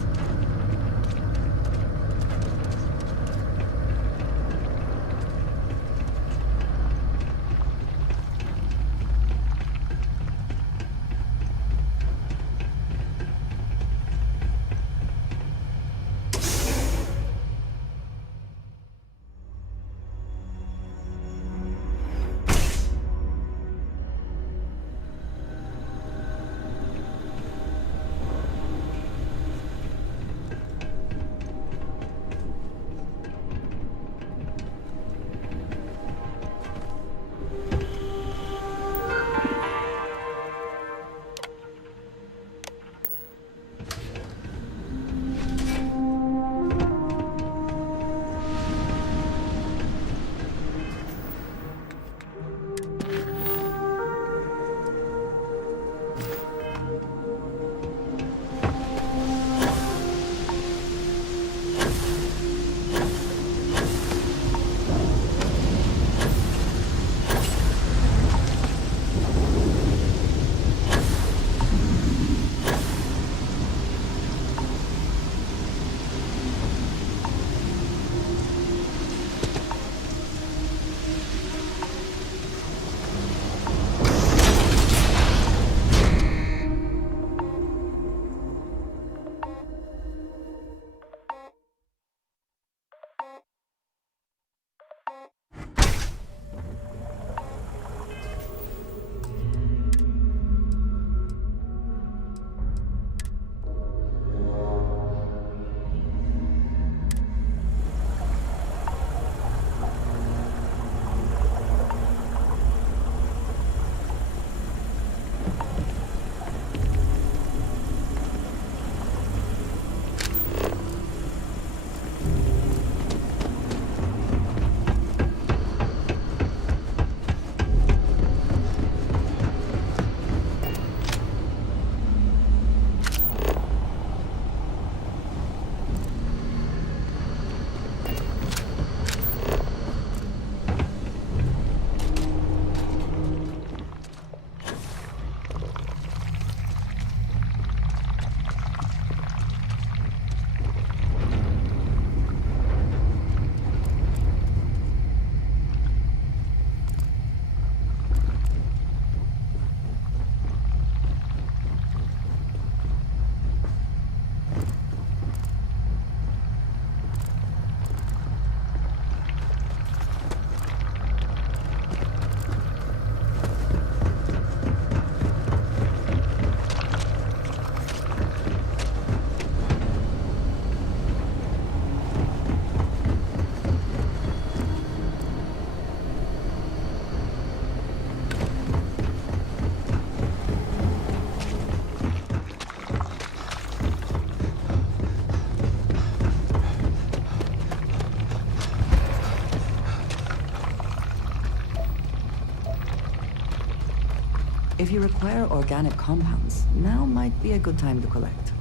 If you require organic compounds, now might be a good time to collect.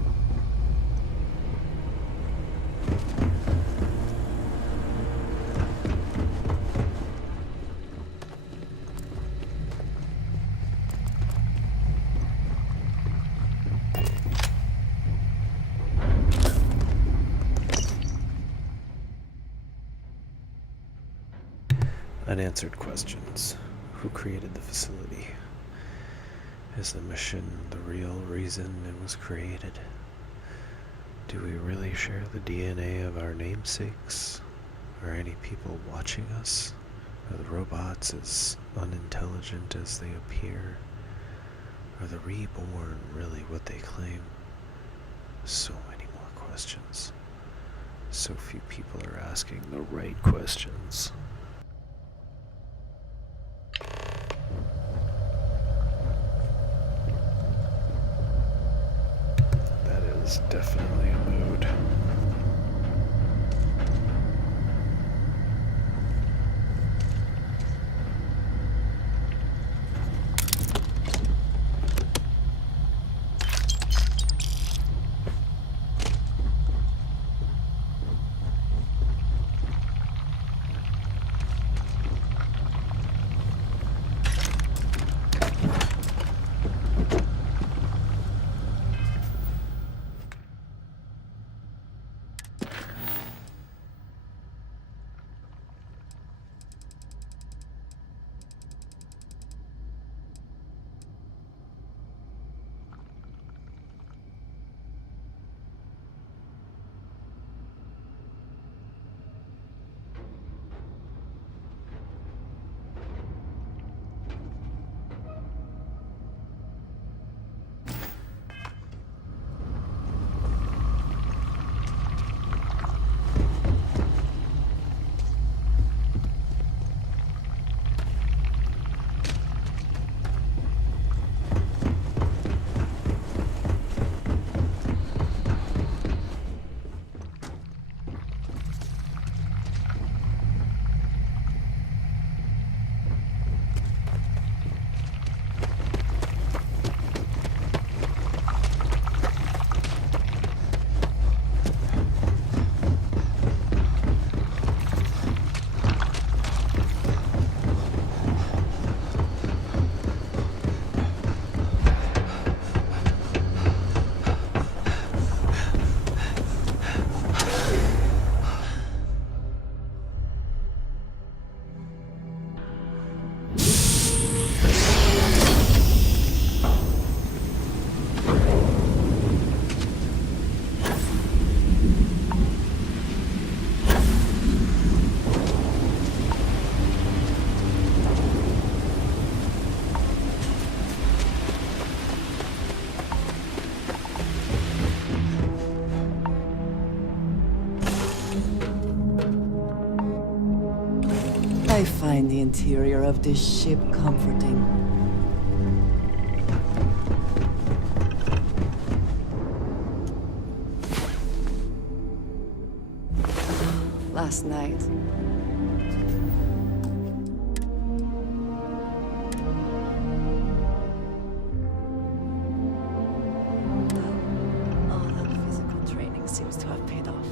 Unanswered questions. Who created the facility? Is the mission the real reason it was created? Do we really share the DNA of our namesakes? Are any people watching us? Are the robots as unintelligent as they appear? Are the reborn really what they claim? So many more questions. So few people are asking the right questions. Is definitely a mood. find the interior of this ship comforting. Last night, all that physical training seems to have paid off.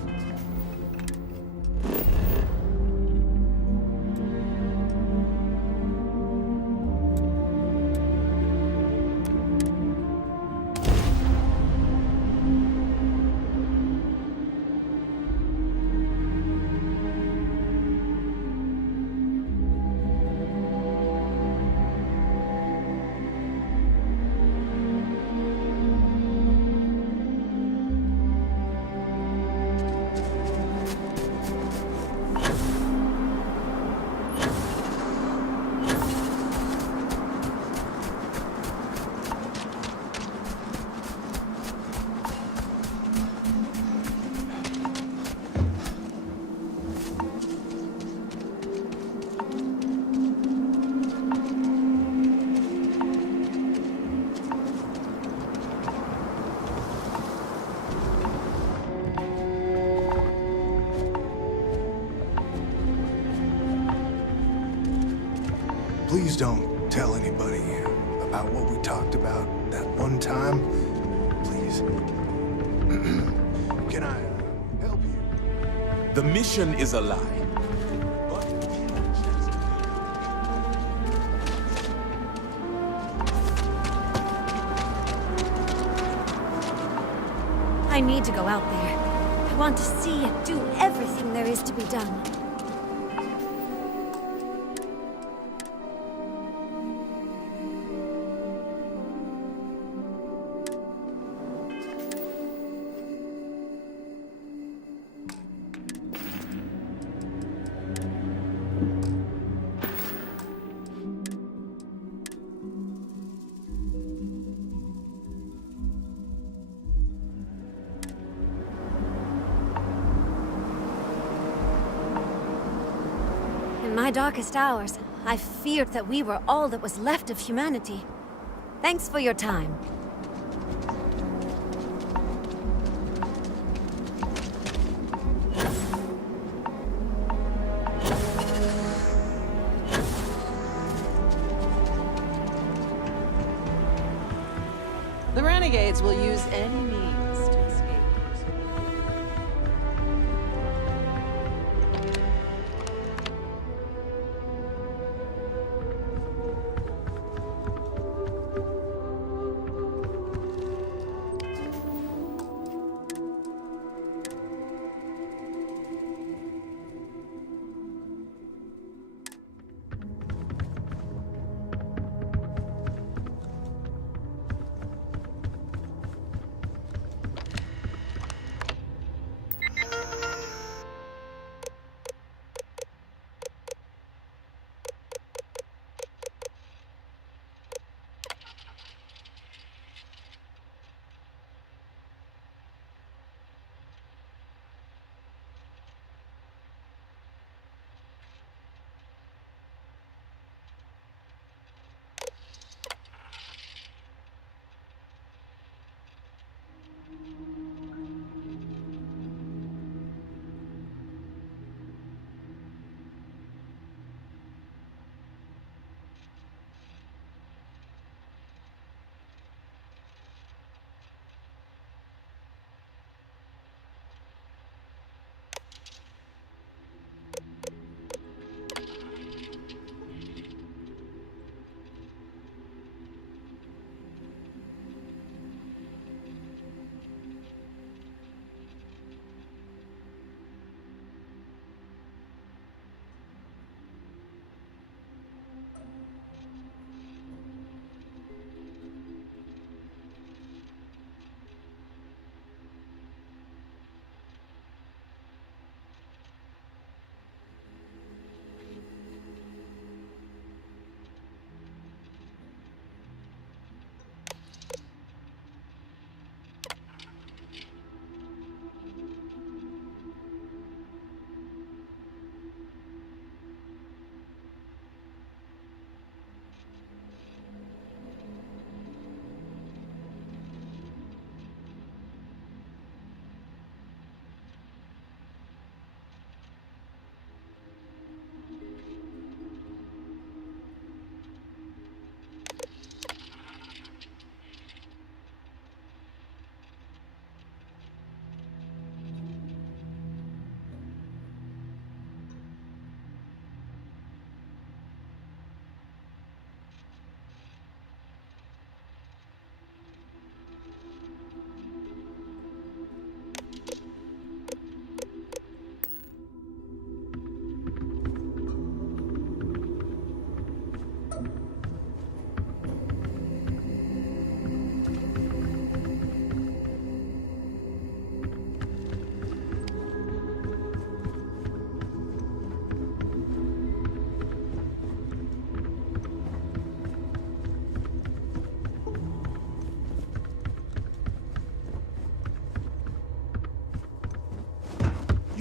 Please don't tell anybody about what we talked about that one time. Please. Can I help you? The mission is a lie. I need to go out there. I want to see and do everything there is to be done. In my darkest hours, I feared that we were all that was left of humanity. Thanks for your time. The renegades will use any means to escape.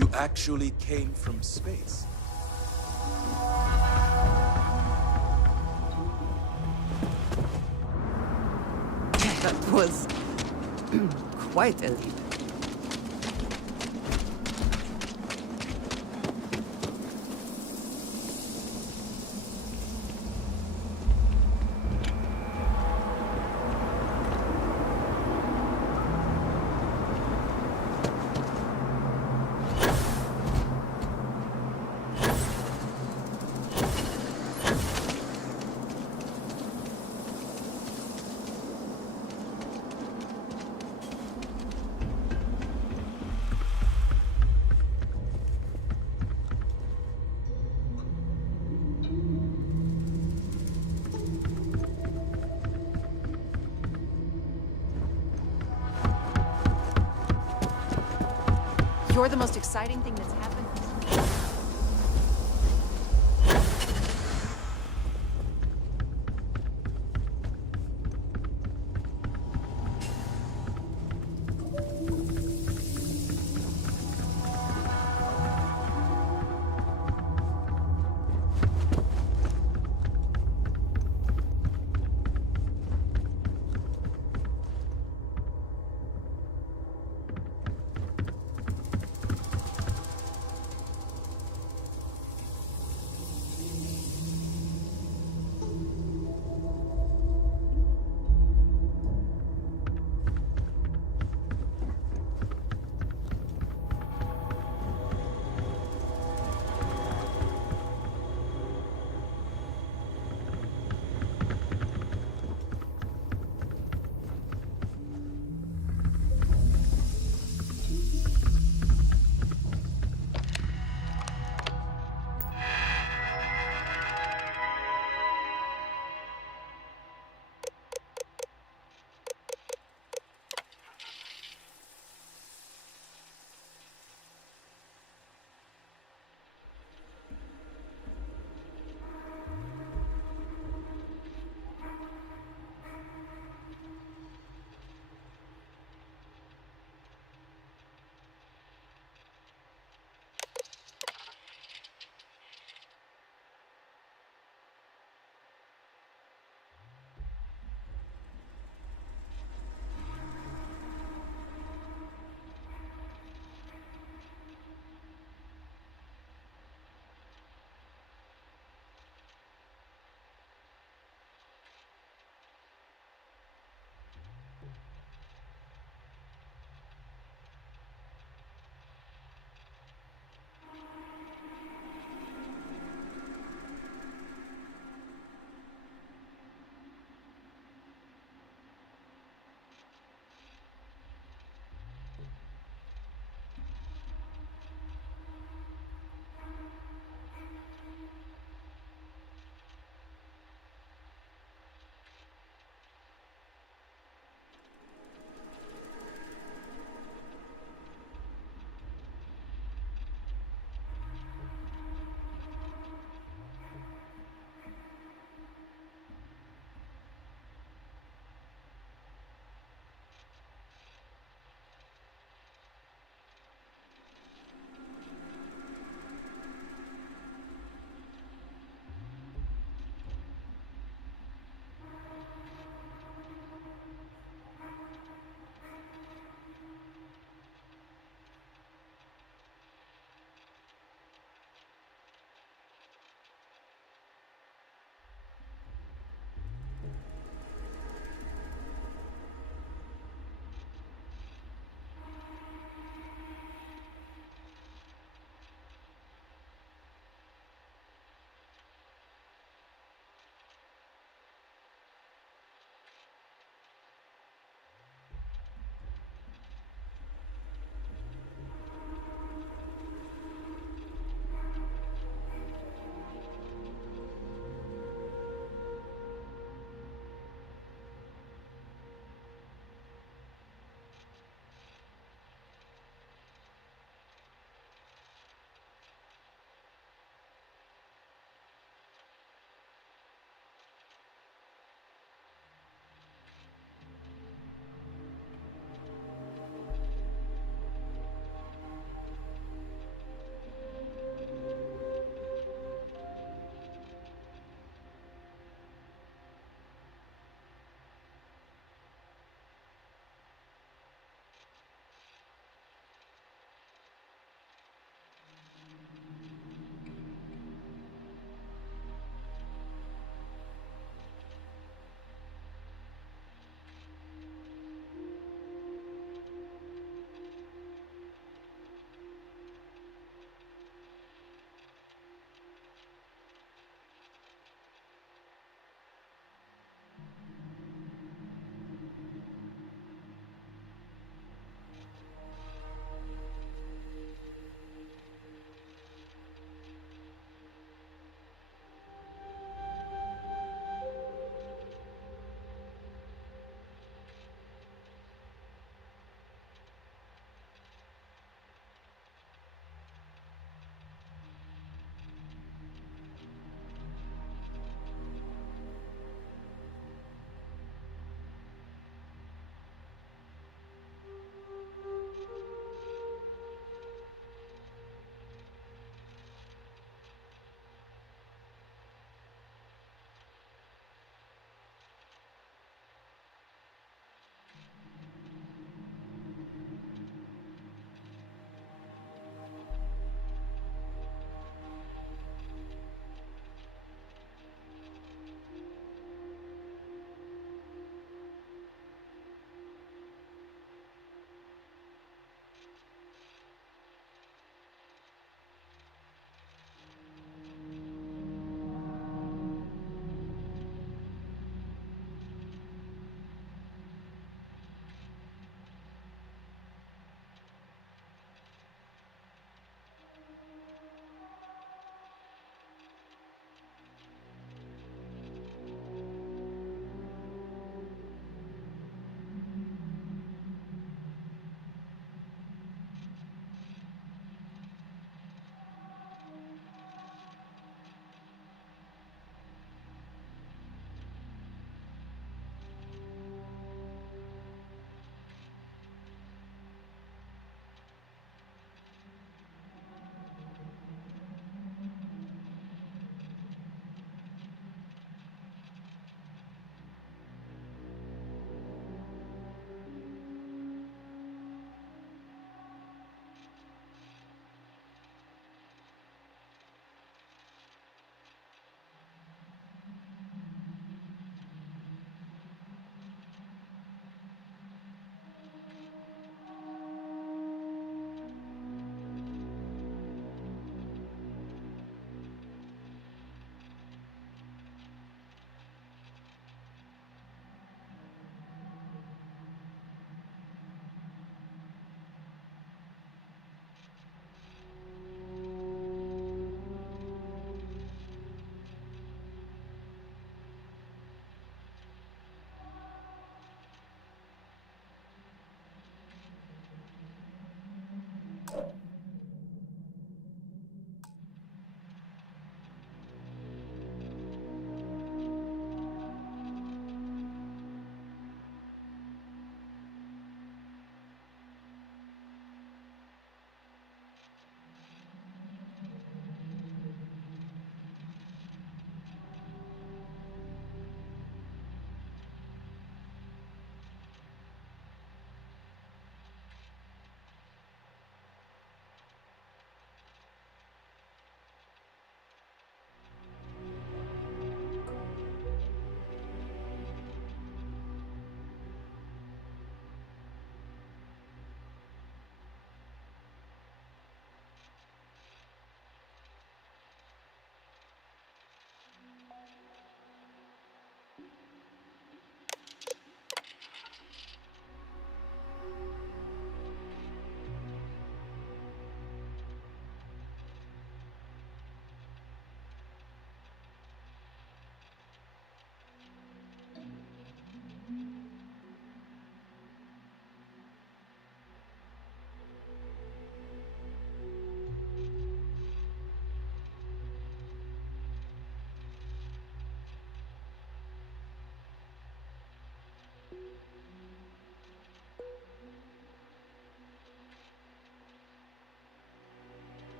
You actually came from space. That was quite a leap. You're the most exciting thing that's happened.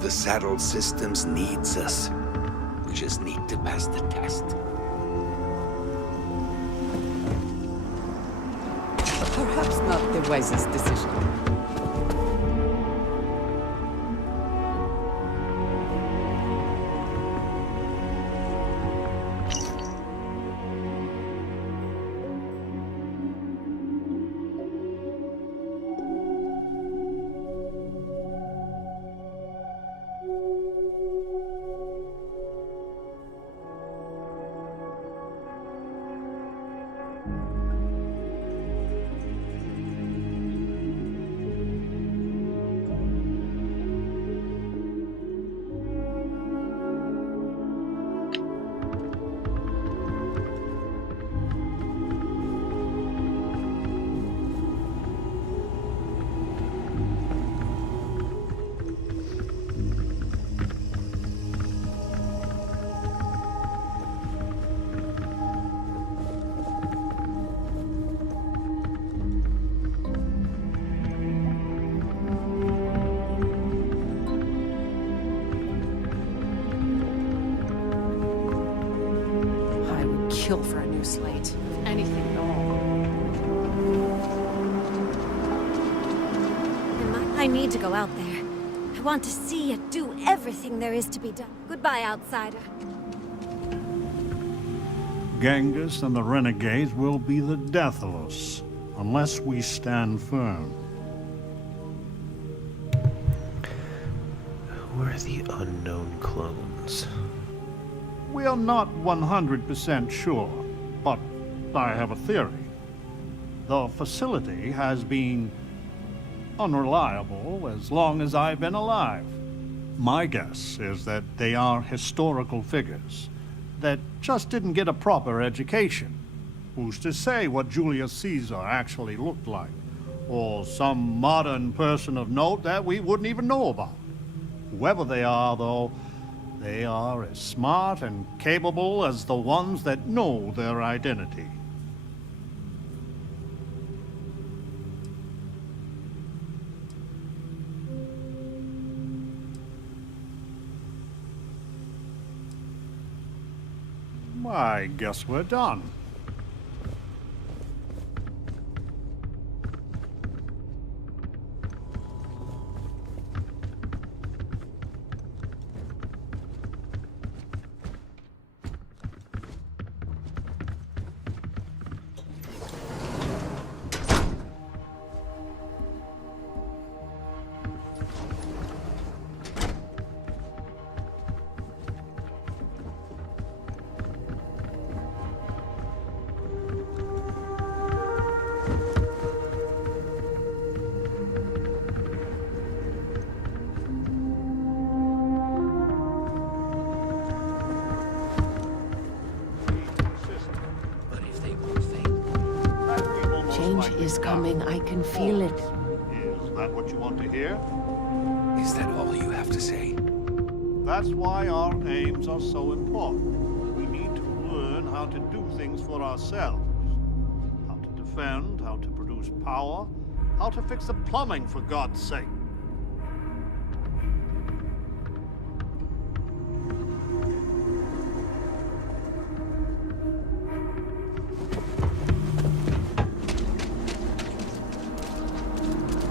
The saddle systems needs us. We just need to pass the test. Perhaps not the wisest decision. Kill for a new slate. Anything at all. I need to go out there. I want to see and do everything there is to be done. Goodbye, outsider. Genghis and the renegades will be the death of us, unless we stand firm. Who are the unknown clones? We are not 100% sure, but I have a theory. The facility has been unreliable as long as I've been alive. My guess is that they are historical figures that just didn't get a proper education. Who's to say what Julius Caesar actually looked like? Or some modern person of note that we wouldn't even know about? Whoever they are, though, they are as smart and capable as the ones that know their identity. I guess we're done. Change is coming. I can feel it. Is that what you want to hear? Is that all you have to say? That's why our aims are so important. We need to learn how to do things for ourselves. How to defend, how to produce power, how to fix the plumbing, for God's sake.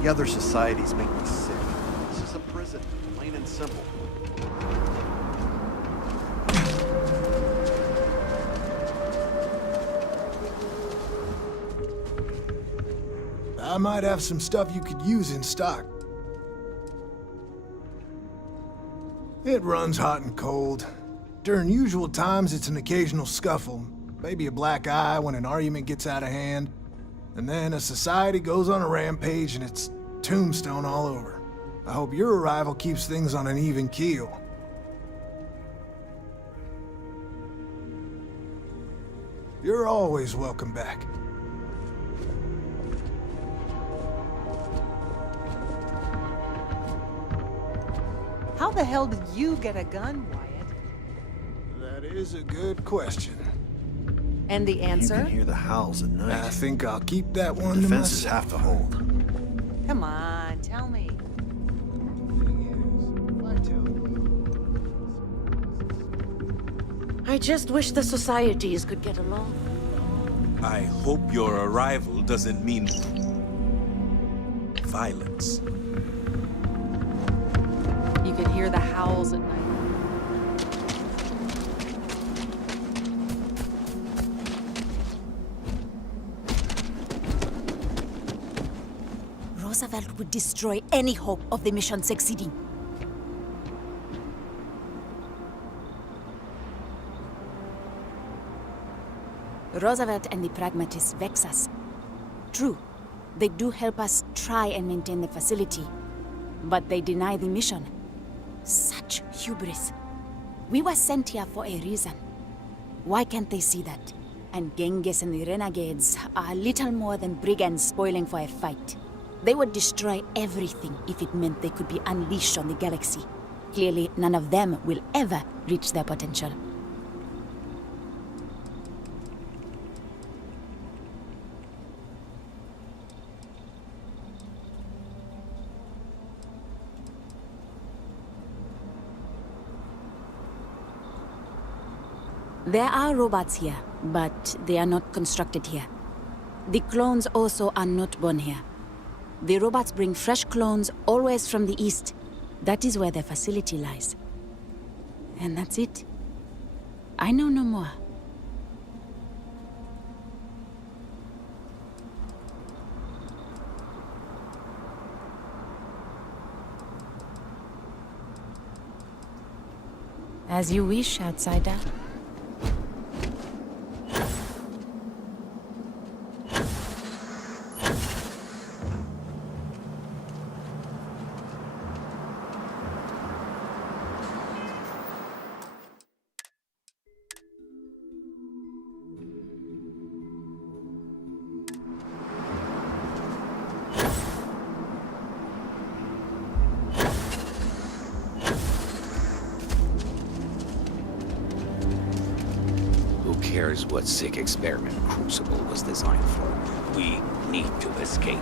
The other societies make me sick. This is a prison, plain and simple. I might have some stuff you could use in stock. It runs hot and cold. During usual times, it's an occasional scuffle, maybe a black eye when an argument gets out of hand, and then a society goes on a rampage and it's tombstone all over. I hope your arrival keeps things on an even keel. You're always welcome back. How the hell did you get a gun, Wyatt? That is a good question. And the You answer? can hear the howls at night. I think I'll keep that one to Defenses myself. have to hold. Come on, tell me. I just wish the societies could get along. I hope your arrival doesn't mean violence. You can hear the howls at night. Roosevelt would destroy any hope of the mission succeeding. Roosevelt and the pragmatists vex us. True, they do help us try and maintain the facility, but they deny the mission. Such hubris. We were sent here for a reason. Why can't they see that? And Genghis and the renegades are little more than brigands spoiling for a fight. They would destroy everything if it meant they could be unleashed on the galaxy. Clearly, none of them will ever reach their potential. There are robots here, but they are not constructed here. The clones also are not born here. The robots bring fresh clones always from the east. That is where their facility lies. And that's it. I know no more. As you wish, outsider. Who cares what sick experiment Crucible was designed for? We need to escape.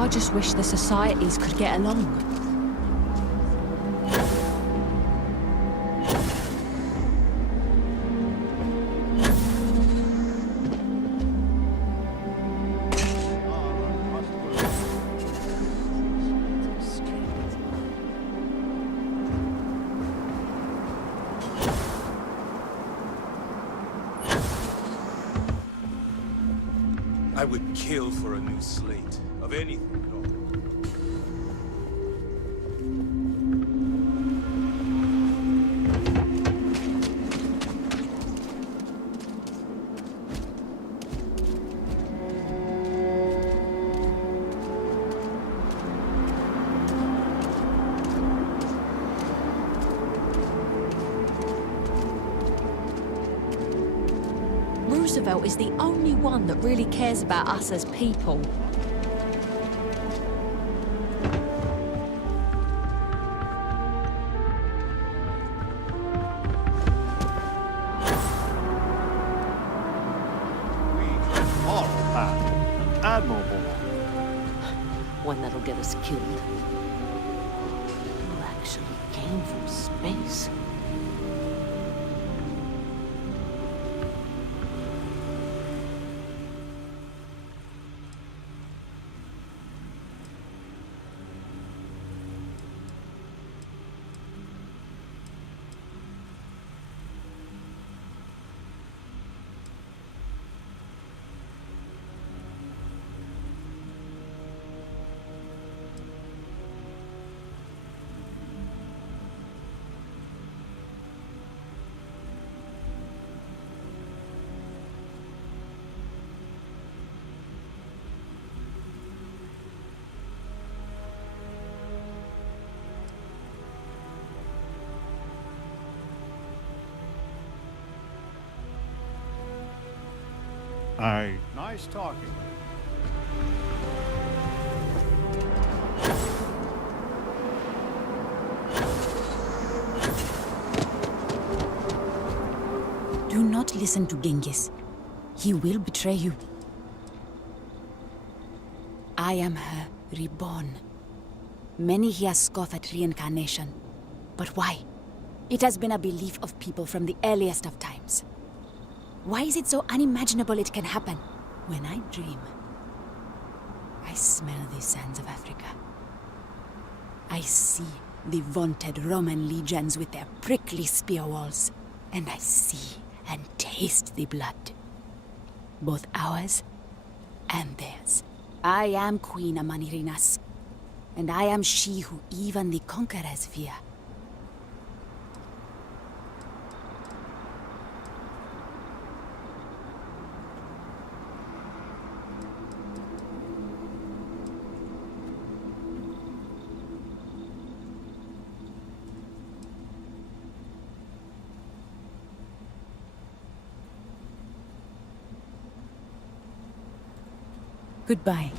I just wish the societies could get along. I would kill for a new slate of anything at all. Roosevelt is the only one that really cares about us as people. Moral path. An admirable one. One that'll get us killed. You actually came from space. Nice talking. Do not listen to Genghis. He will betray you. I am her, reborn. Many here scoff at reincarnation. But why? It has been a belief of people from the earliest of times. Why is it so unimaginable it can happen? When I dream, I smell the sands of Africa. I see the vaunted Roman legions with their prickly spear walls. And I see and taste the blood. Both ours and theirs. I am Queen Amanirinas. And I am she who even the conquerors fear. Goodbye.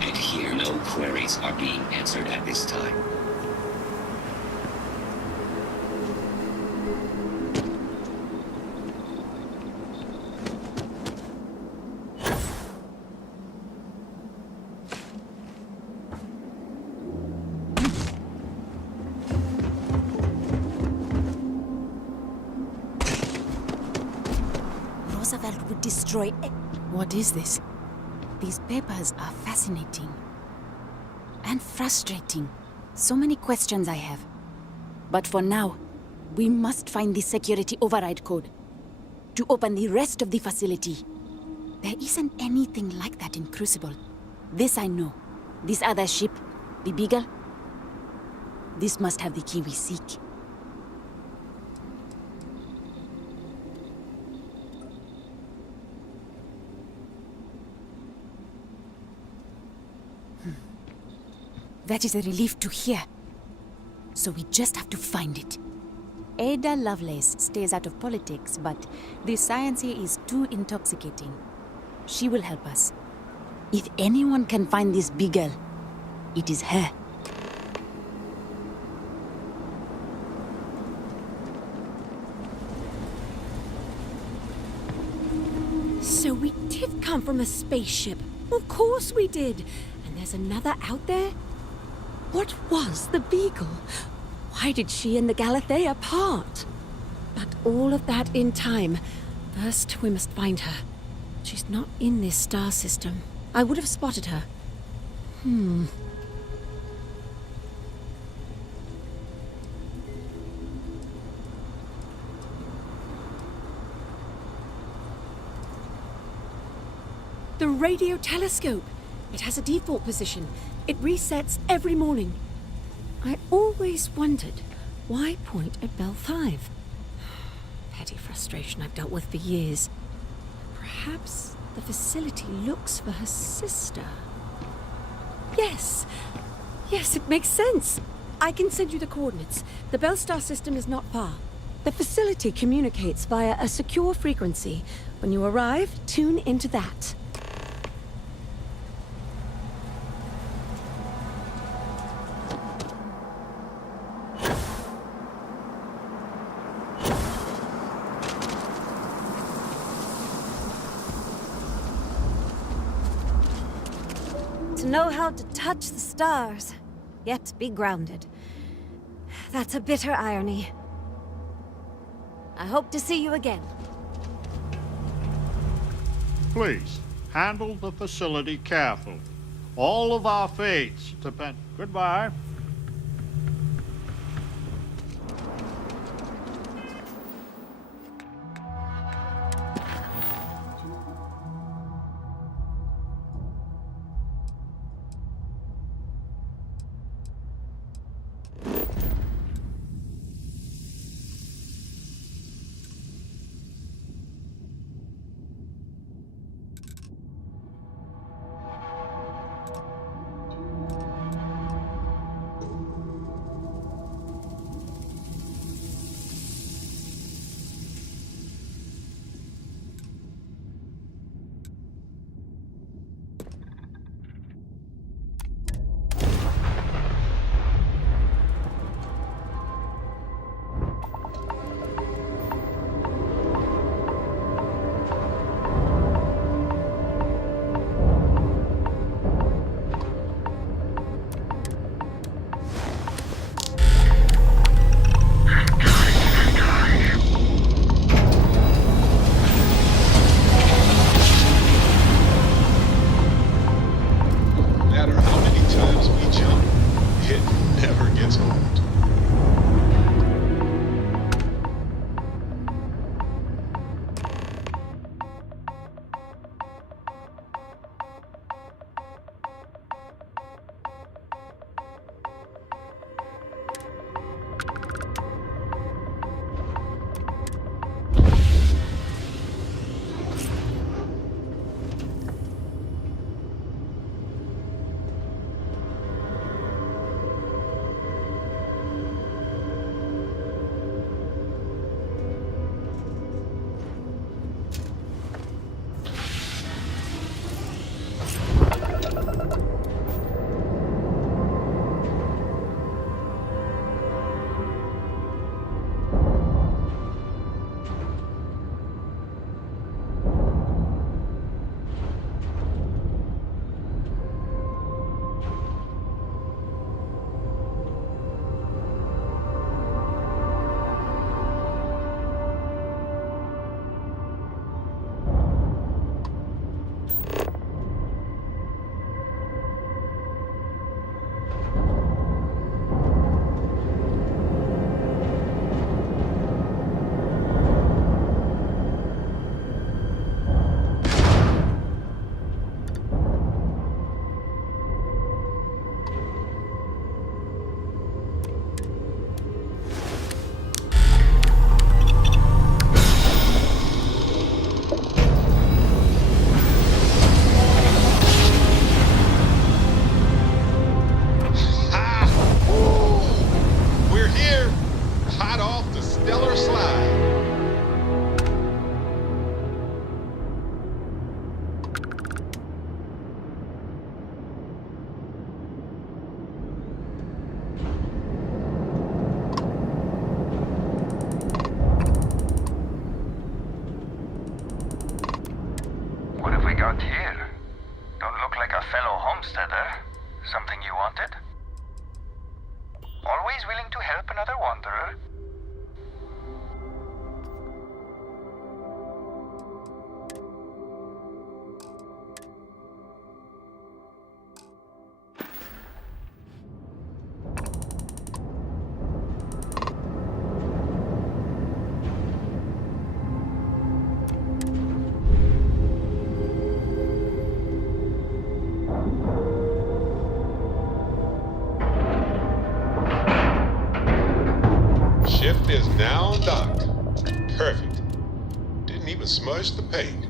And here no queries are being answered at this time. Roosevelt would destroy it. What is this? These papers are fascinating. And frustrating. So many questions I have. But for now, we must find the security override code to open the rest of the facility. There isn't anything like that in Crucible. This I know. This other ship, the Beagle, this must have the key we seek. That is a relief to hear. So we just have to find it. Ada Lovelace stays out of politics, but the science here is too intoxicating. She will help us. If anyone can find this Beagle, it is her. So we did come from a spaceship. Of course we did. And there's another out there? What was the Beagle? Why did she and the Galathea part? But all of that in time. First, we must find her. She's not in this star system. I would have spotted her. The radio telescope. It has a default position. It resets every morning. I always wondered, why point at Bell 5? Petty frustration I've dealt with for years. Perhaps the facility looks for her sister. Yes, it makes sense. I can send you the coordinates. The Bellstar system is not far. The facility communicates via a secure frequency. When you arrive, tune into that. To know how to touch the stars, yet be grounded. That's a bitter irony. I hope to see you again. Please, handle the facility carefully. All of our fates depend... Goodbye. got here? Don't look like a fellow homesteader. Something you wanted? Always willing to help another wanderer. is now docked. Perfect. Didn't even smudge the paint.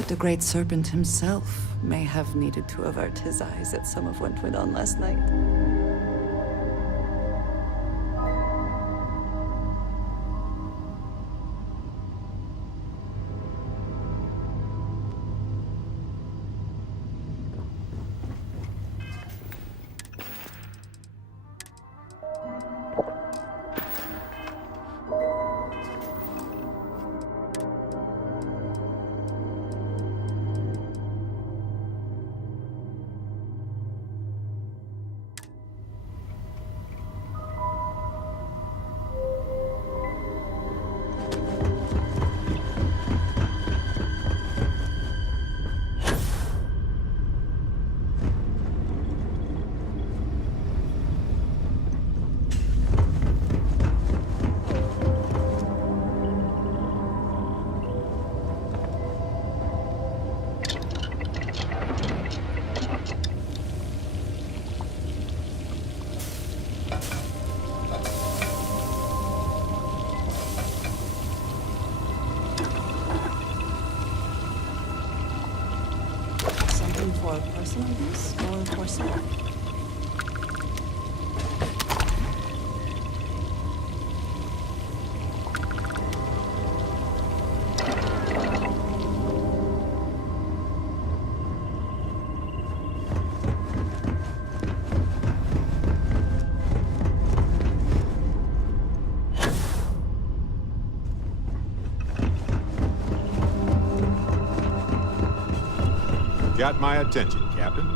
feared the Great Serpent himself may have needed to avert his eyes at some of what went on last night. For personal use or for sale? Got my attention, Captain.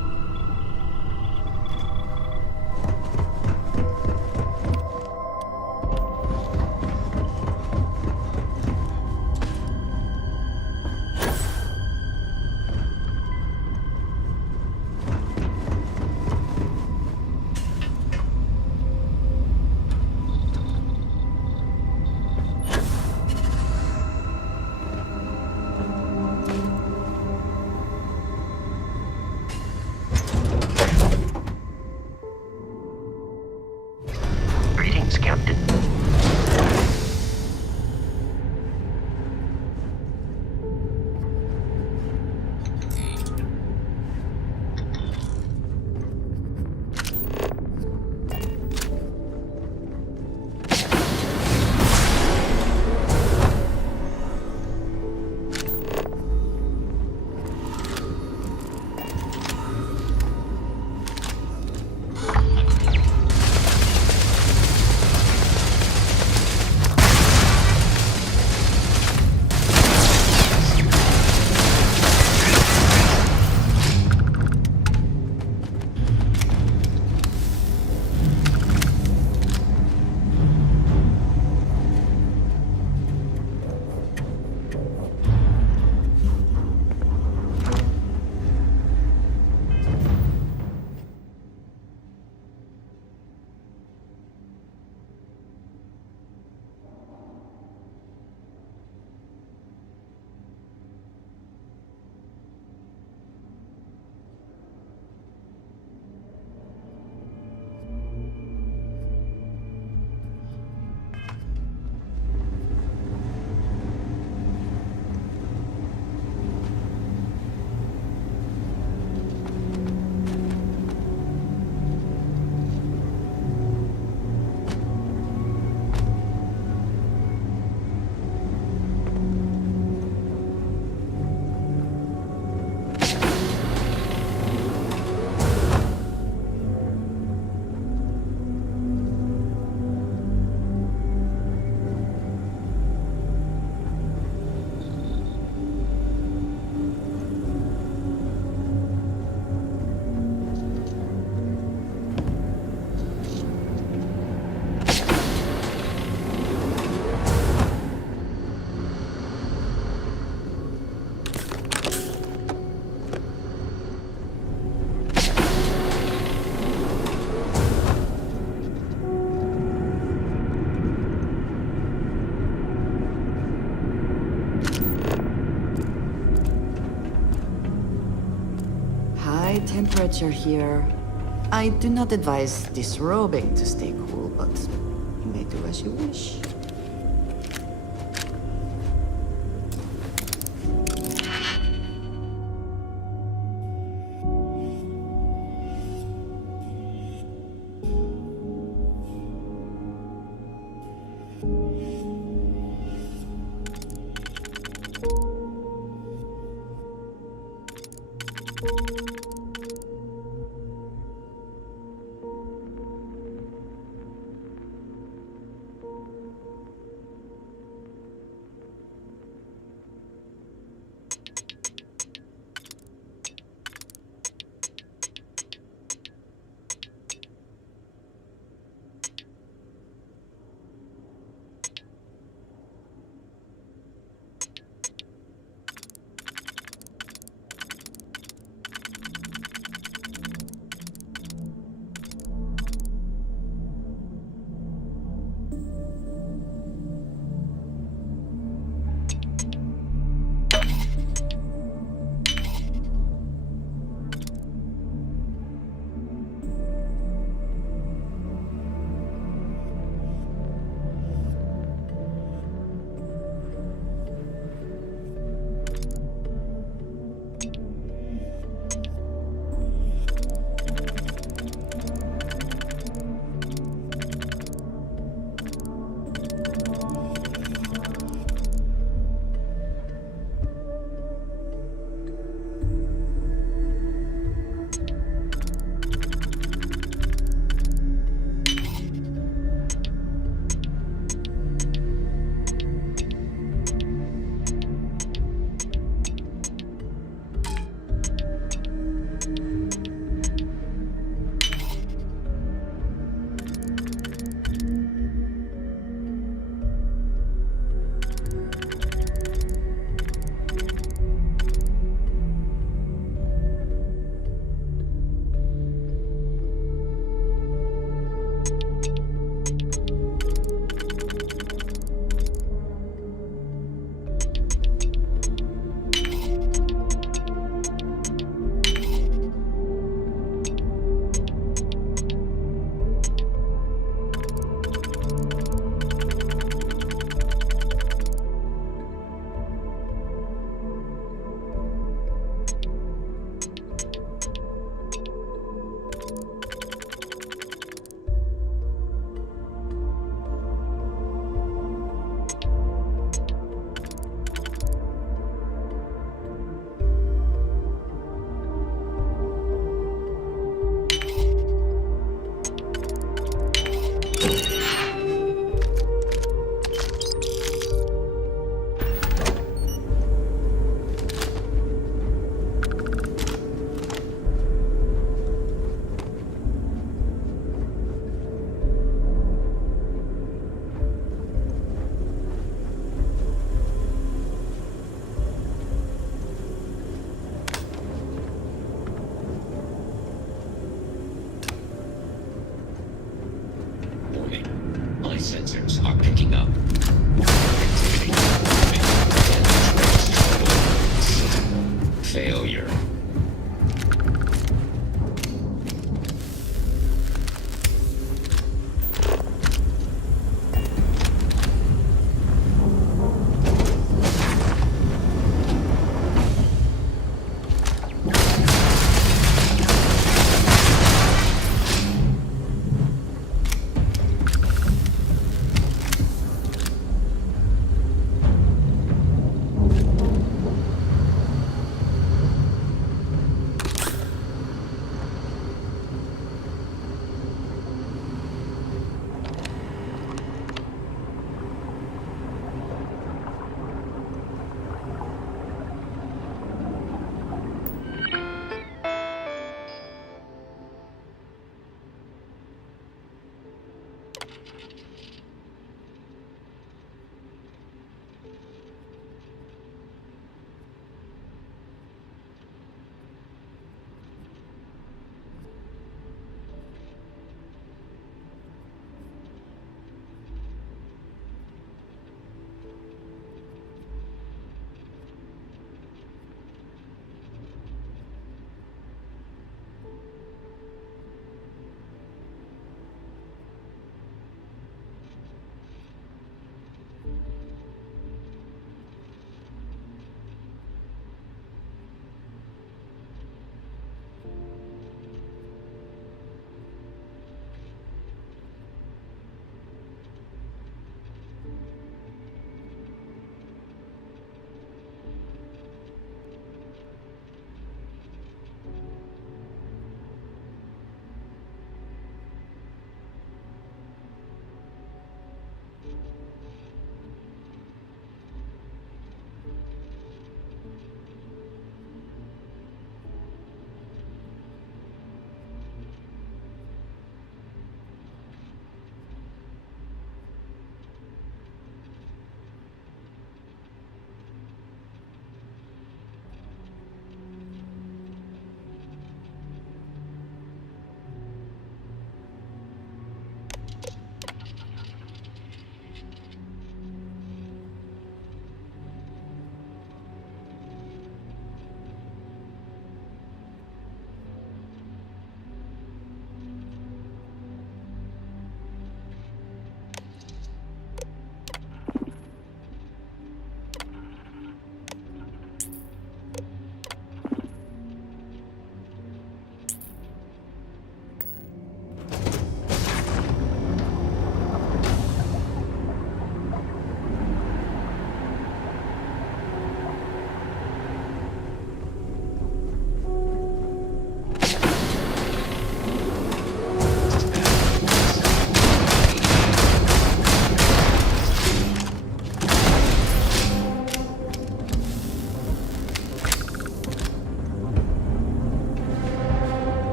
Temperature here. I do not advise disrobing to stay cool, but you may do as you wish.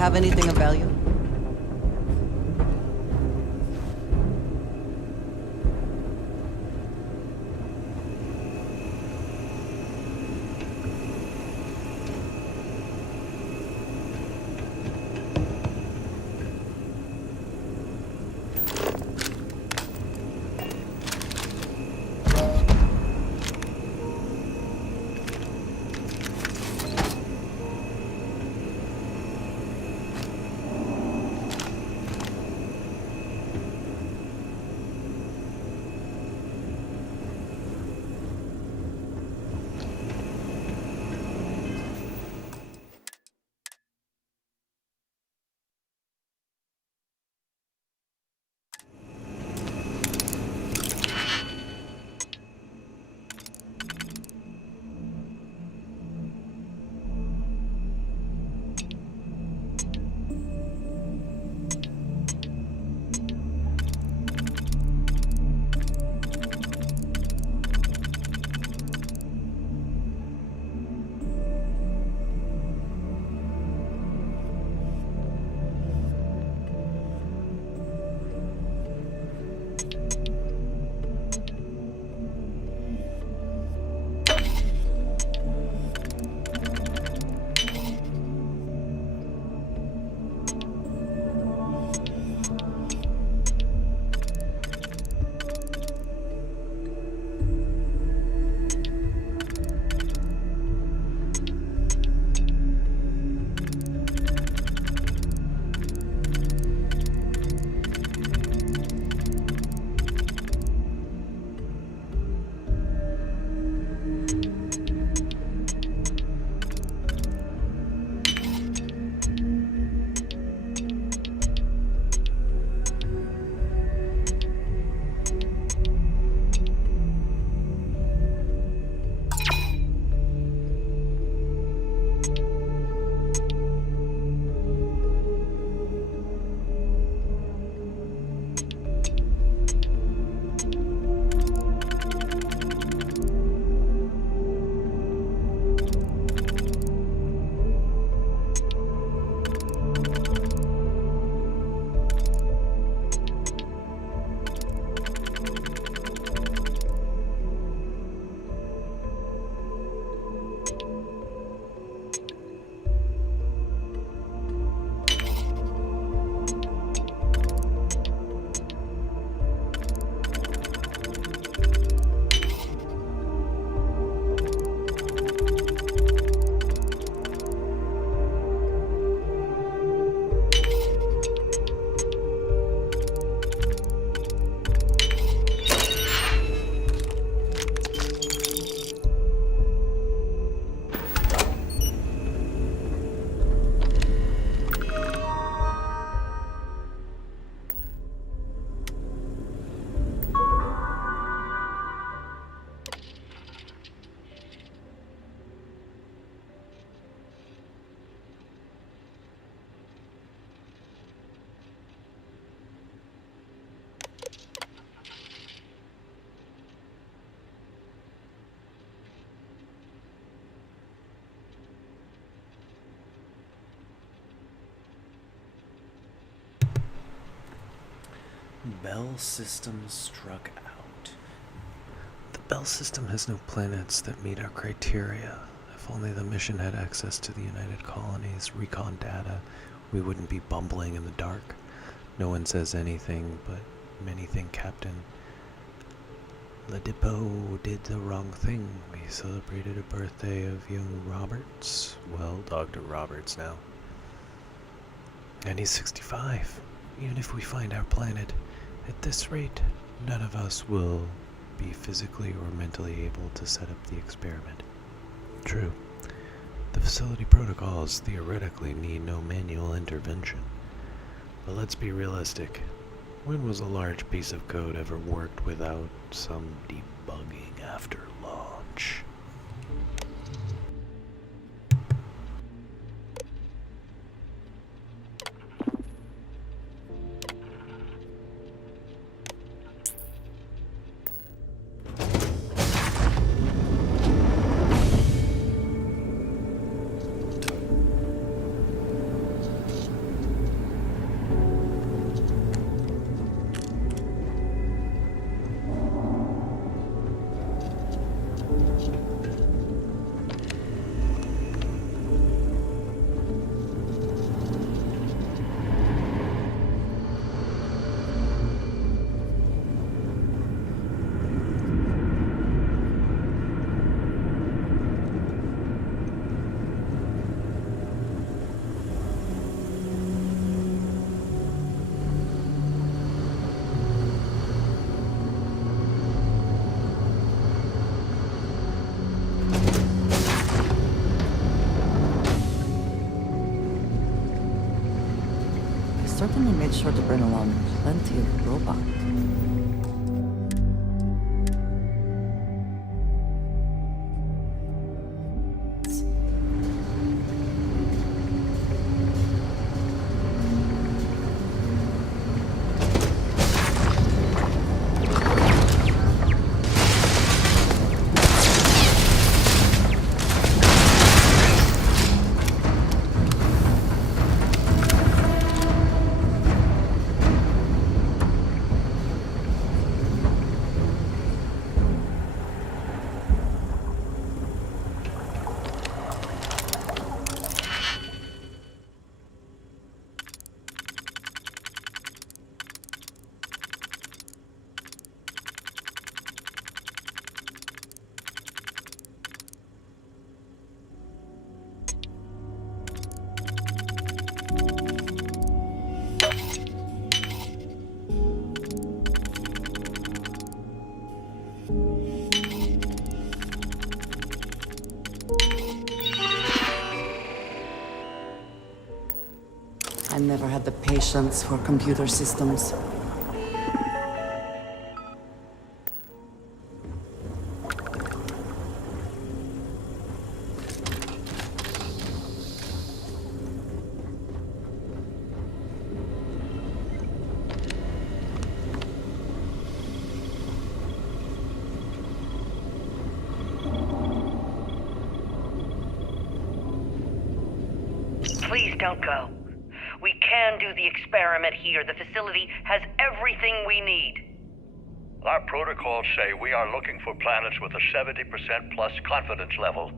have anything of value? Bell system struck out. The Bell system has no planets that meet our criteria. If only the mission had access to the United Colonies' recon data, we wouldn't be bumbling in the dark. No one says anything, but many think Captain Ladipo did the wrong thing. We celebrated a birthday of young Roberts. Well, Dr. Roberts now. And he's 65. Even if we find our planet, at this rate, none of us will be physically or mentally able to set up the experiment. True. The facility protocols theoretically need no manual intervention. But let's be realistic. When was a large piece of code ever worked without some debugging after launch? certainly made sure to bring along plenty of robot. I never had the patience for computer systems. Please don't go. We can do the experiment here. The facility has everything we need. Our protocols say we are looking for planets with a 70% plus confidence level.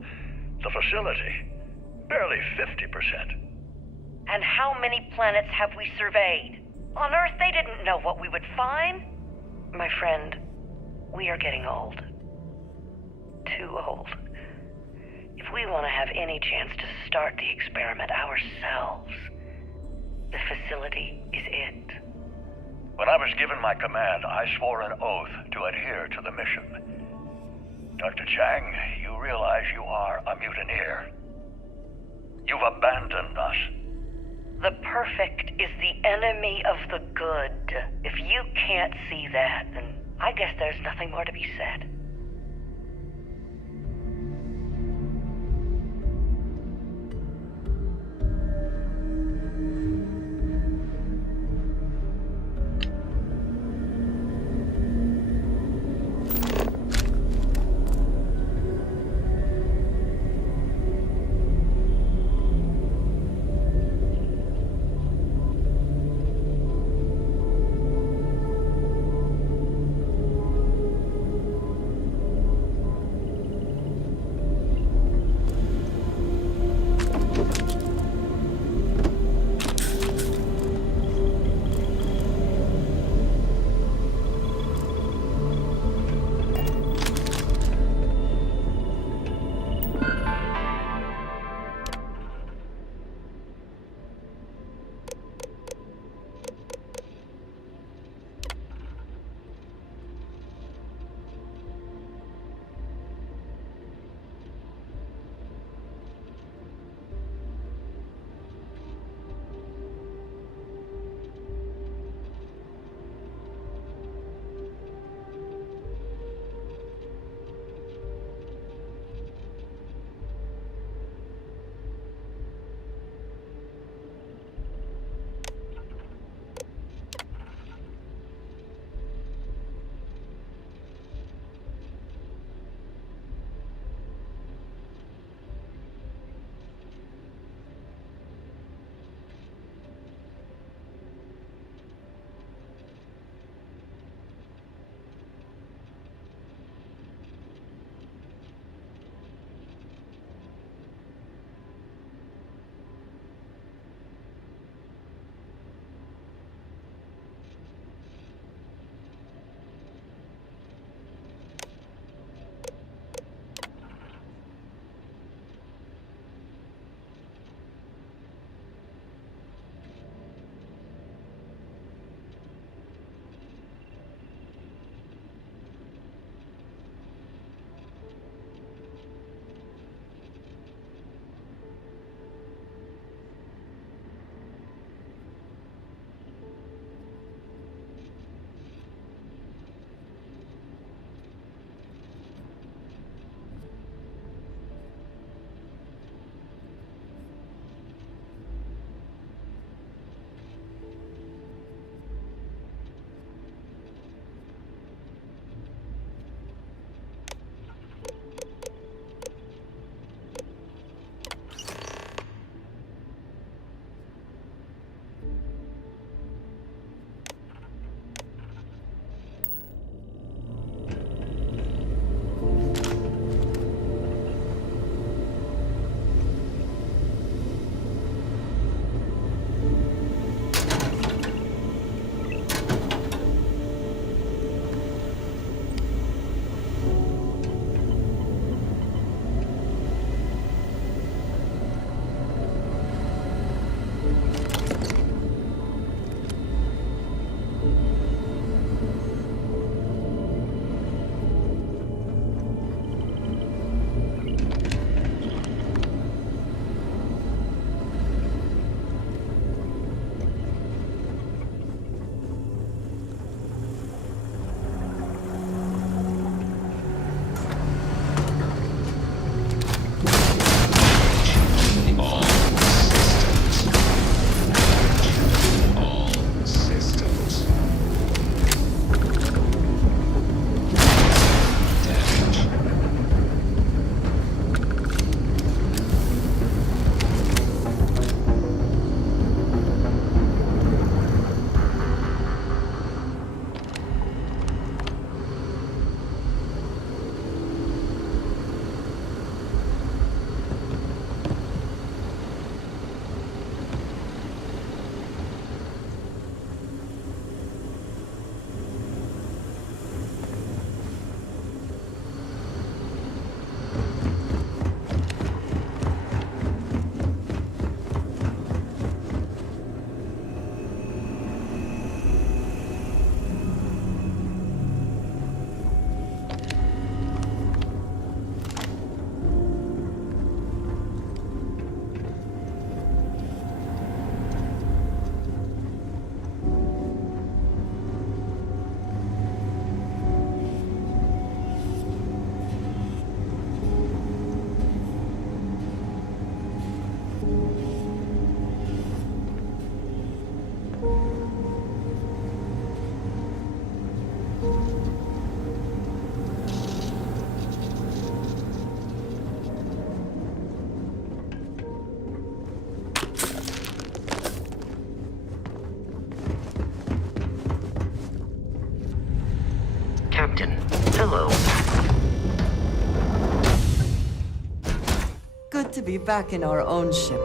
The facility, barely 50%. And how many planets have we surveyed? On Earth, they didn't know what we would find. My friend, we are getting old. Too old. If we want to have any chance to start the experiment ourselves, the facility is it. When I was given my command, I swore an oath to adhere to the mission. Dr. Chang, you realize you are a mutineer. You've abandoned us. The perfect is the enemy of the good. If you can't see that, then I guess there's nothing more to be said. glad to be back in our own ship.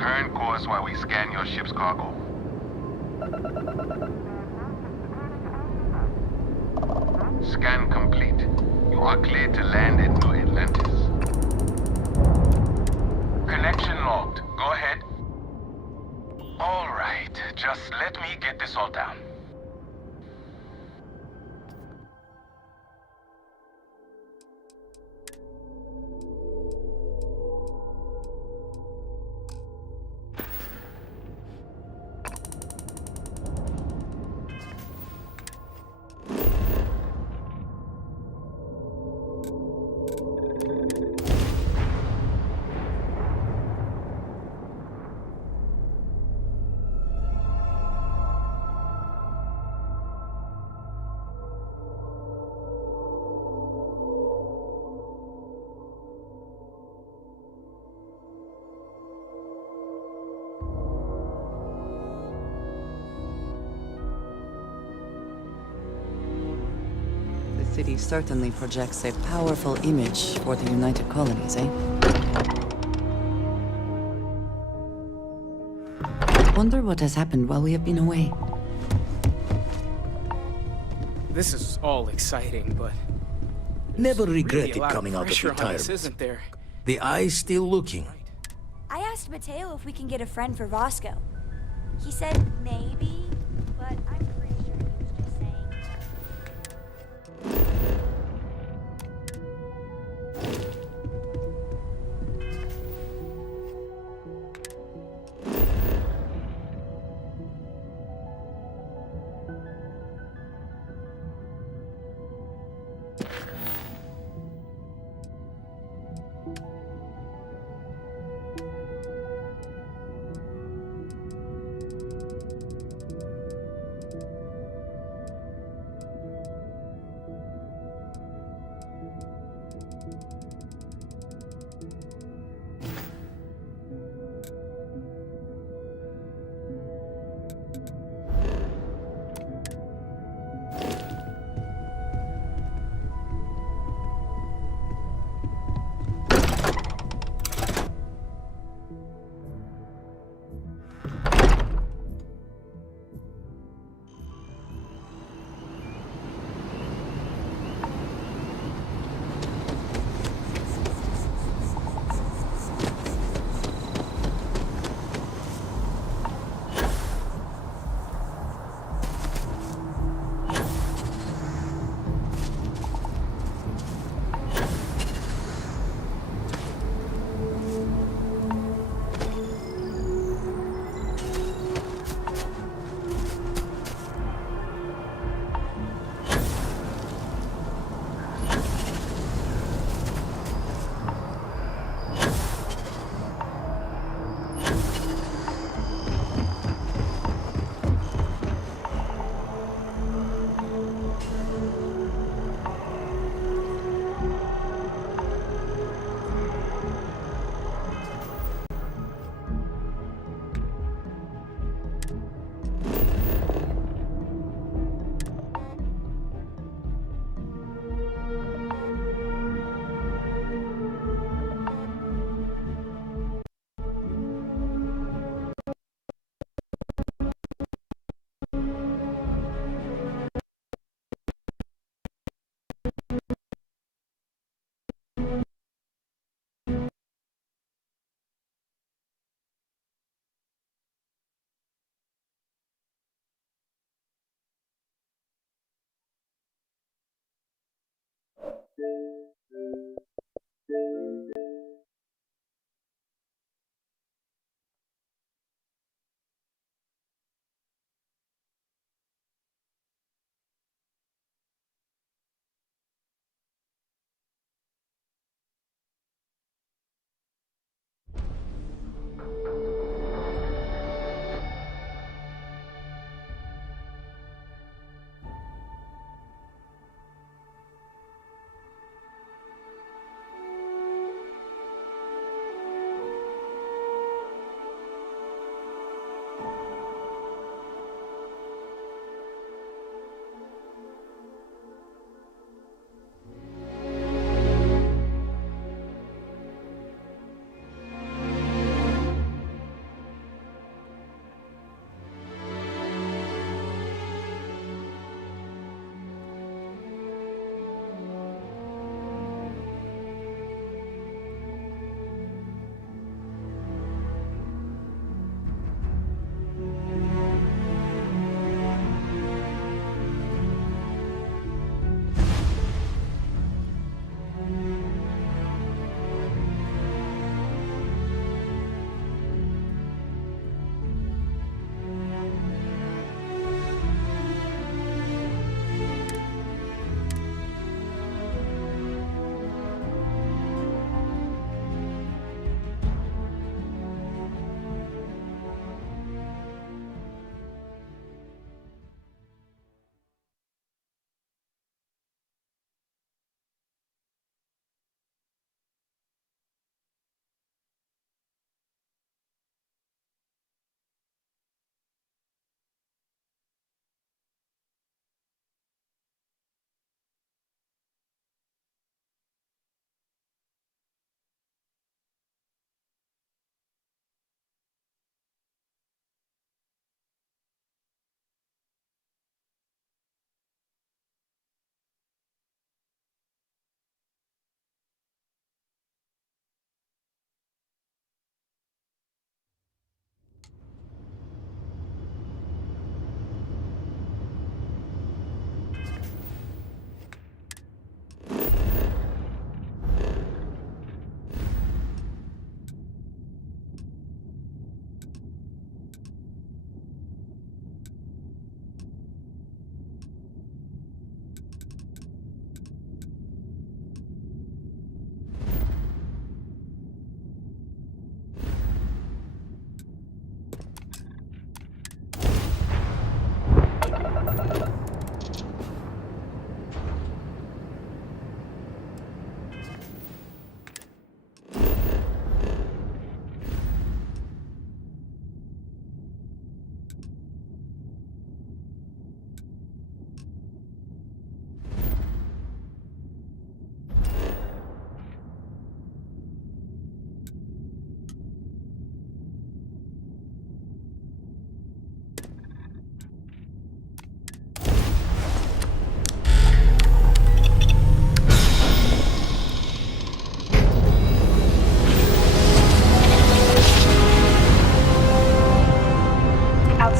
Current course while we scan your ship's cargo. Scan complete. You are cleared to land in New Atlantis. Connection logged. Go ahead. All right. Just let me get this all down. The city certainly projects a powerful image for the United Colonies, eh? Wonder what has happened while we have been away. This is all exciting, but Never really regretted a lot coming out of pressure on us, retirement. isn't there? The eye's still looking. I asked Mateo if we can get a friend for Roscoe. He said maybe, but I'm pretty sure he was just saying.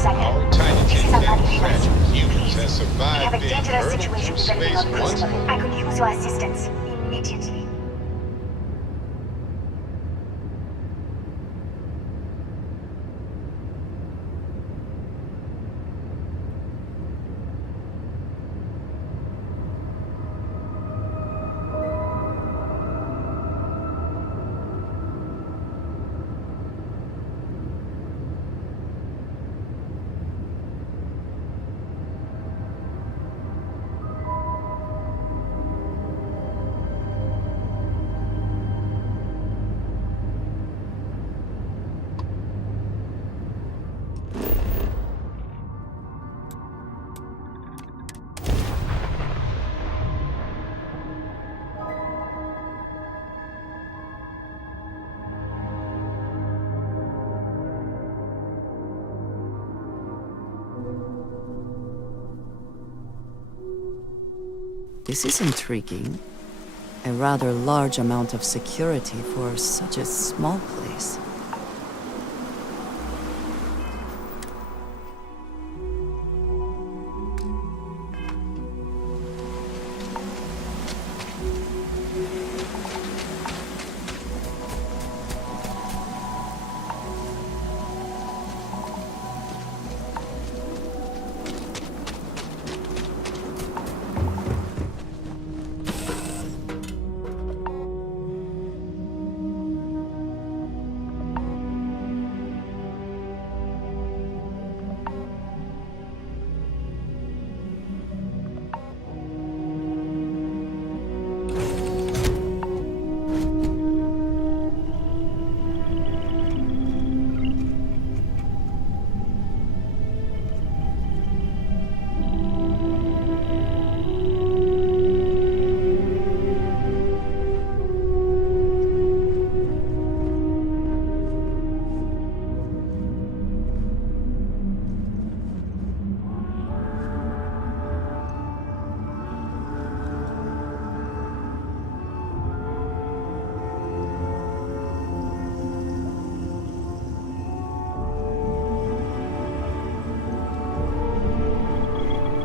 second. Our tiny This is a bloody mess. humans has We have survived a being dangerous hurled situation through developing space on once Crucible. more. I could use your assistance immediately. This is intriguing. A rather large amount of security for such a small place.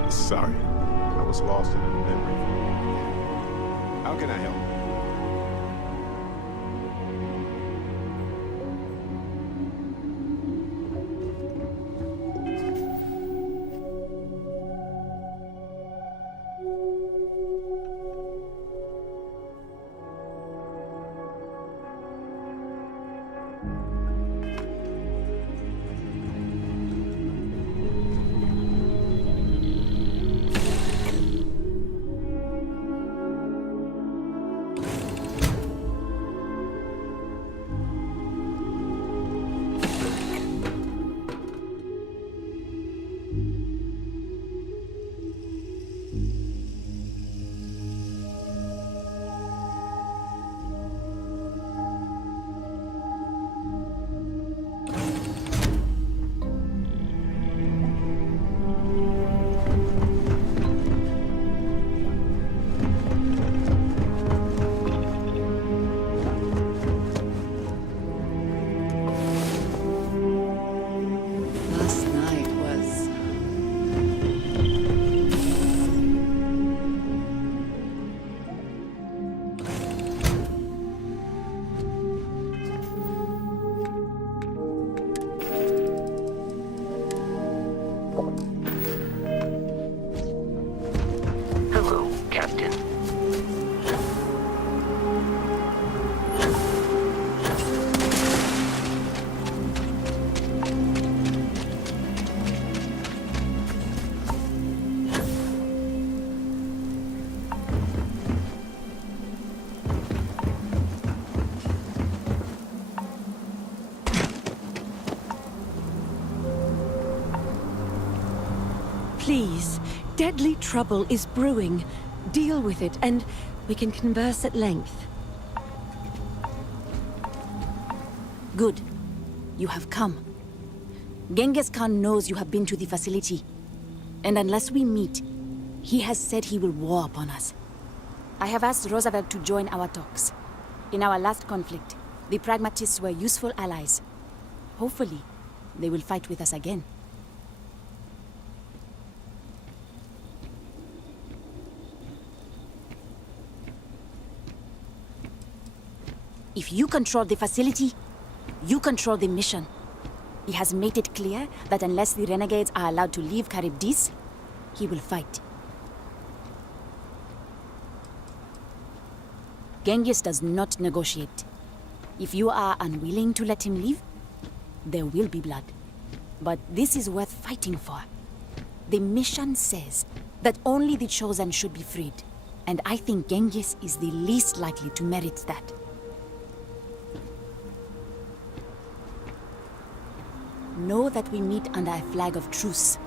Sorry, I was lost in a memory. How can I help? Please, deadly trouble is brewing. Deal with it, and we can converse at length. Good. You have come. Genghis Khan knows you have been to the facility. And unless we meet, he has said he will war upon us. I have asked Roosevelt to join our talks. In our last conflict, the Pragmatists were useful allies. Hopefully, they will fight with us again. If you control the facility, you control the mission. He has made it clear that unless the renegades are allowed to leave Charybdis, he will fight. Genghis does not negotiate. If you are unwilling to let him leave, there will be blood. But this is worth fighting for. The mission says that only the chosen should be freed, and I think Genghis is the least likely to merit that. Know that we meet under a flag of truce.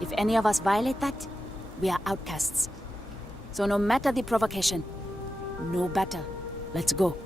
If any of us violate that, we are outcasts. So no matter the provocation, no battle. Let's go.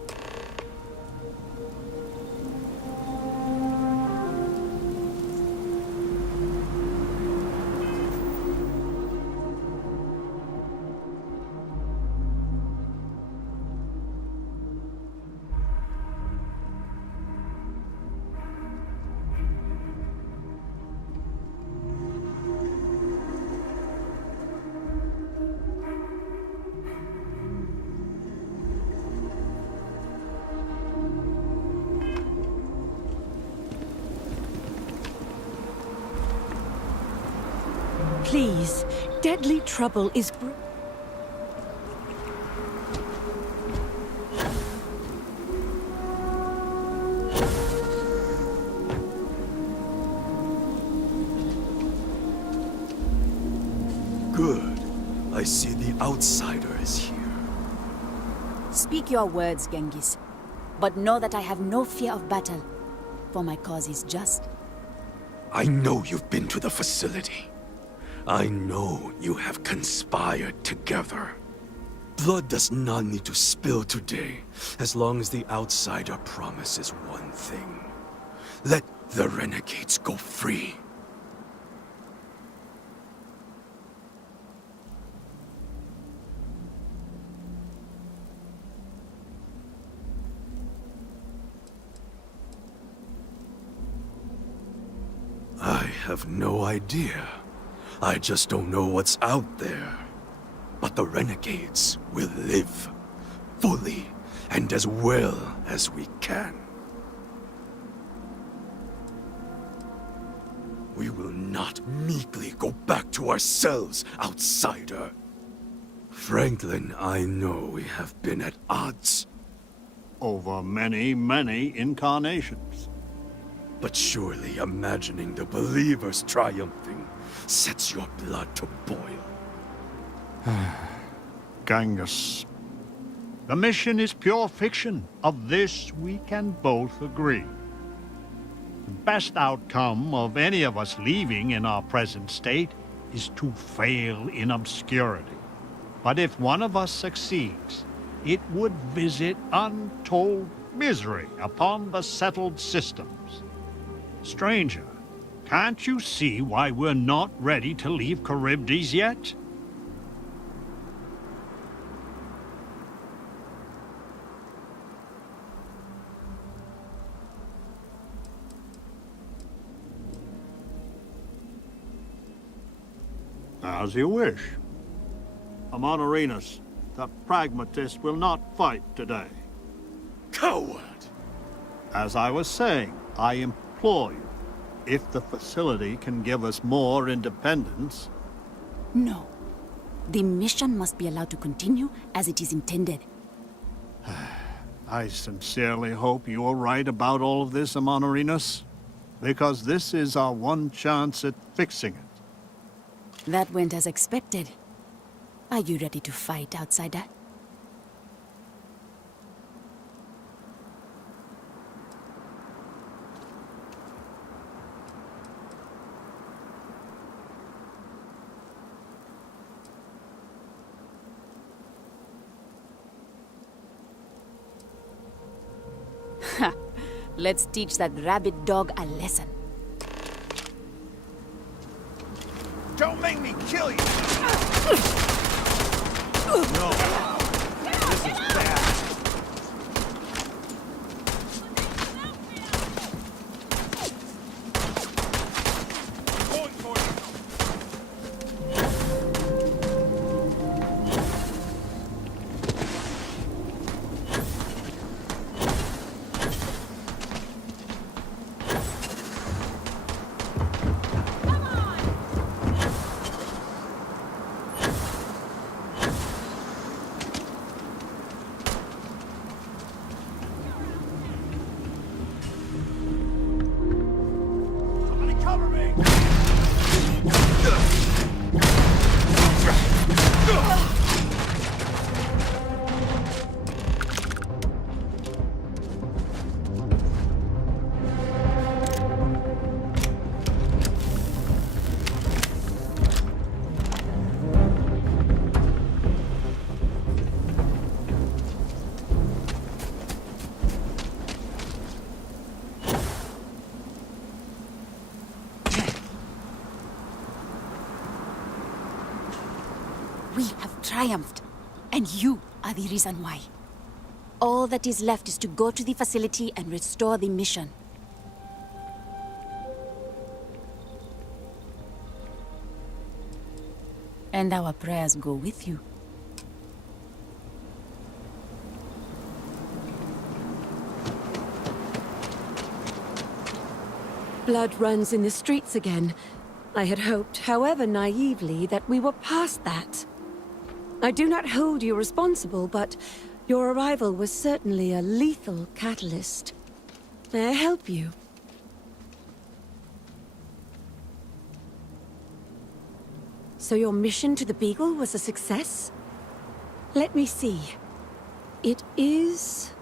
Please, deadly trouble is Good. I see the outsider is here. Speak your words, Genghis. But know that I have no fear of battle, for my cause is just. I know you've been to the facility. I know you have conspired together. Blood does not need to spill today, as long as the outsider promises one thing. Let the renegades go free. I have no idea. I just don't know what's out there. But the renegades will live, fully, and as well as we can. We will not meekly go back to ourselves, outsider. Franklin, I know we have been at odds. Over many, many incarnations. But surely imagining the believers triumphing sets your blood to boil. Genghis, the mission is pure fiction. Of this we can both agree. The best outcome of any of us leaving in our present state is to fail in obscurity. But if one of us succeeds, it would visit untold misery upon the settled systems. Stranger, can't you see why we're not ready to leave Charybdis yet? As you wish. Amonarinus, the pragmatist, will not fight today. Coward! As I was saying, I implore you, if the facility can give us more independence... No. The mission must be allowed to continue as it is intended. I sincerely hope you are right about all of this, Amonarinus, because this is our one chance at fixing it. That went as expected. Are you ready to fight, outsider? Ha! Let's teach that rabid dog a lesson. Don't make me kill you! No. This is bad. We have triumphed, and you are the reason why. All that is left is to go to the facility and restore the mission. And our prayers go with you. Blood runs in the streets again. I had hoped, however naively, that we were past that. I do not hold you responsible, but your arrival was certainly a lethal catalyst. May I help you? So your mission to the Beagle was a success? Let me see. It is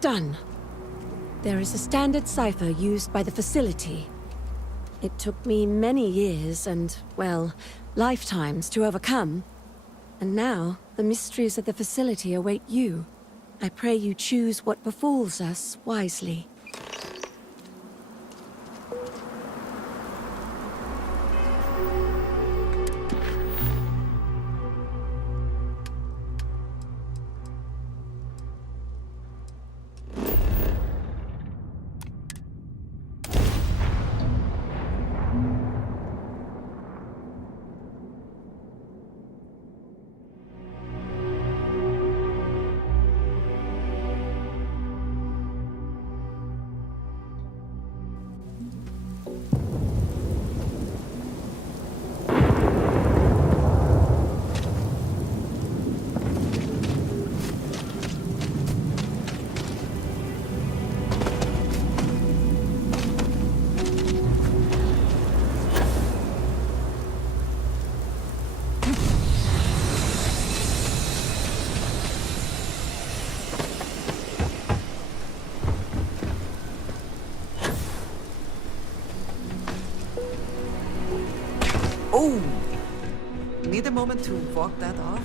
done. There is a standard cipher used by the facility. It took me many years and, well, lifetimes to overcome. And now, the mysteries of the facility await you. I pray you choose what befalls us wisely. Oh! Need a moment to walk that off?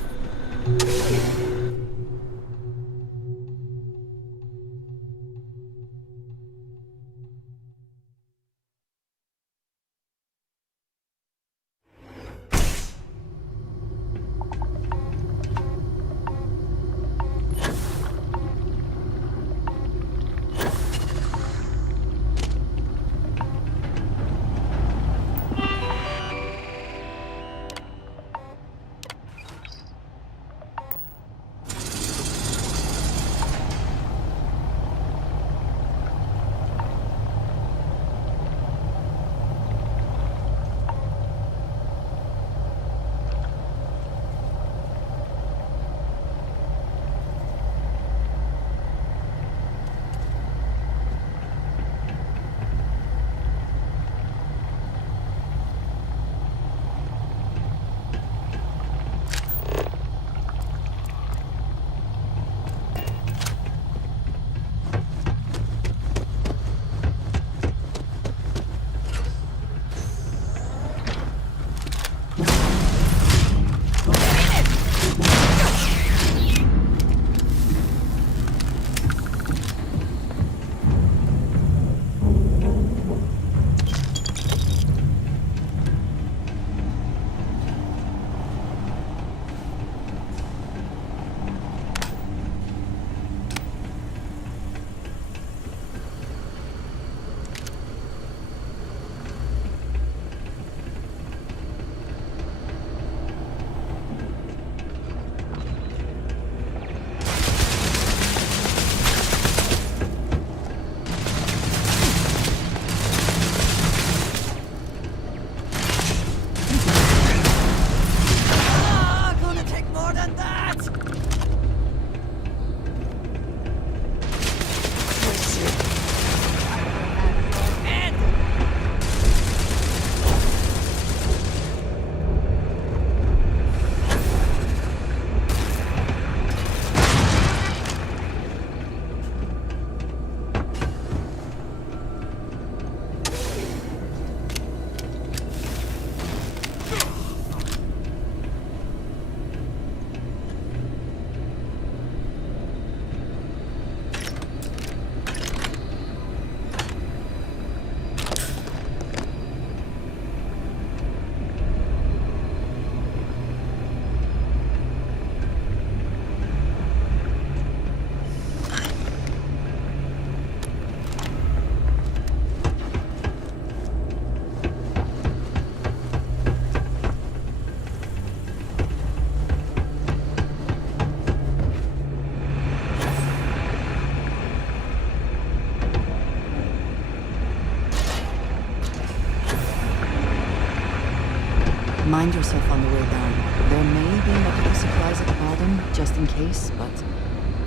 Mind yourself on the way down. There may be medical supplies at the bottom, just in case, but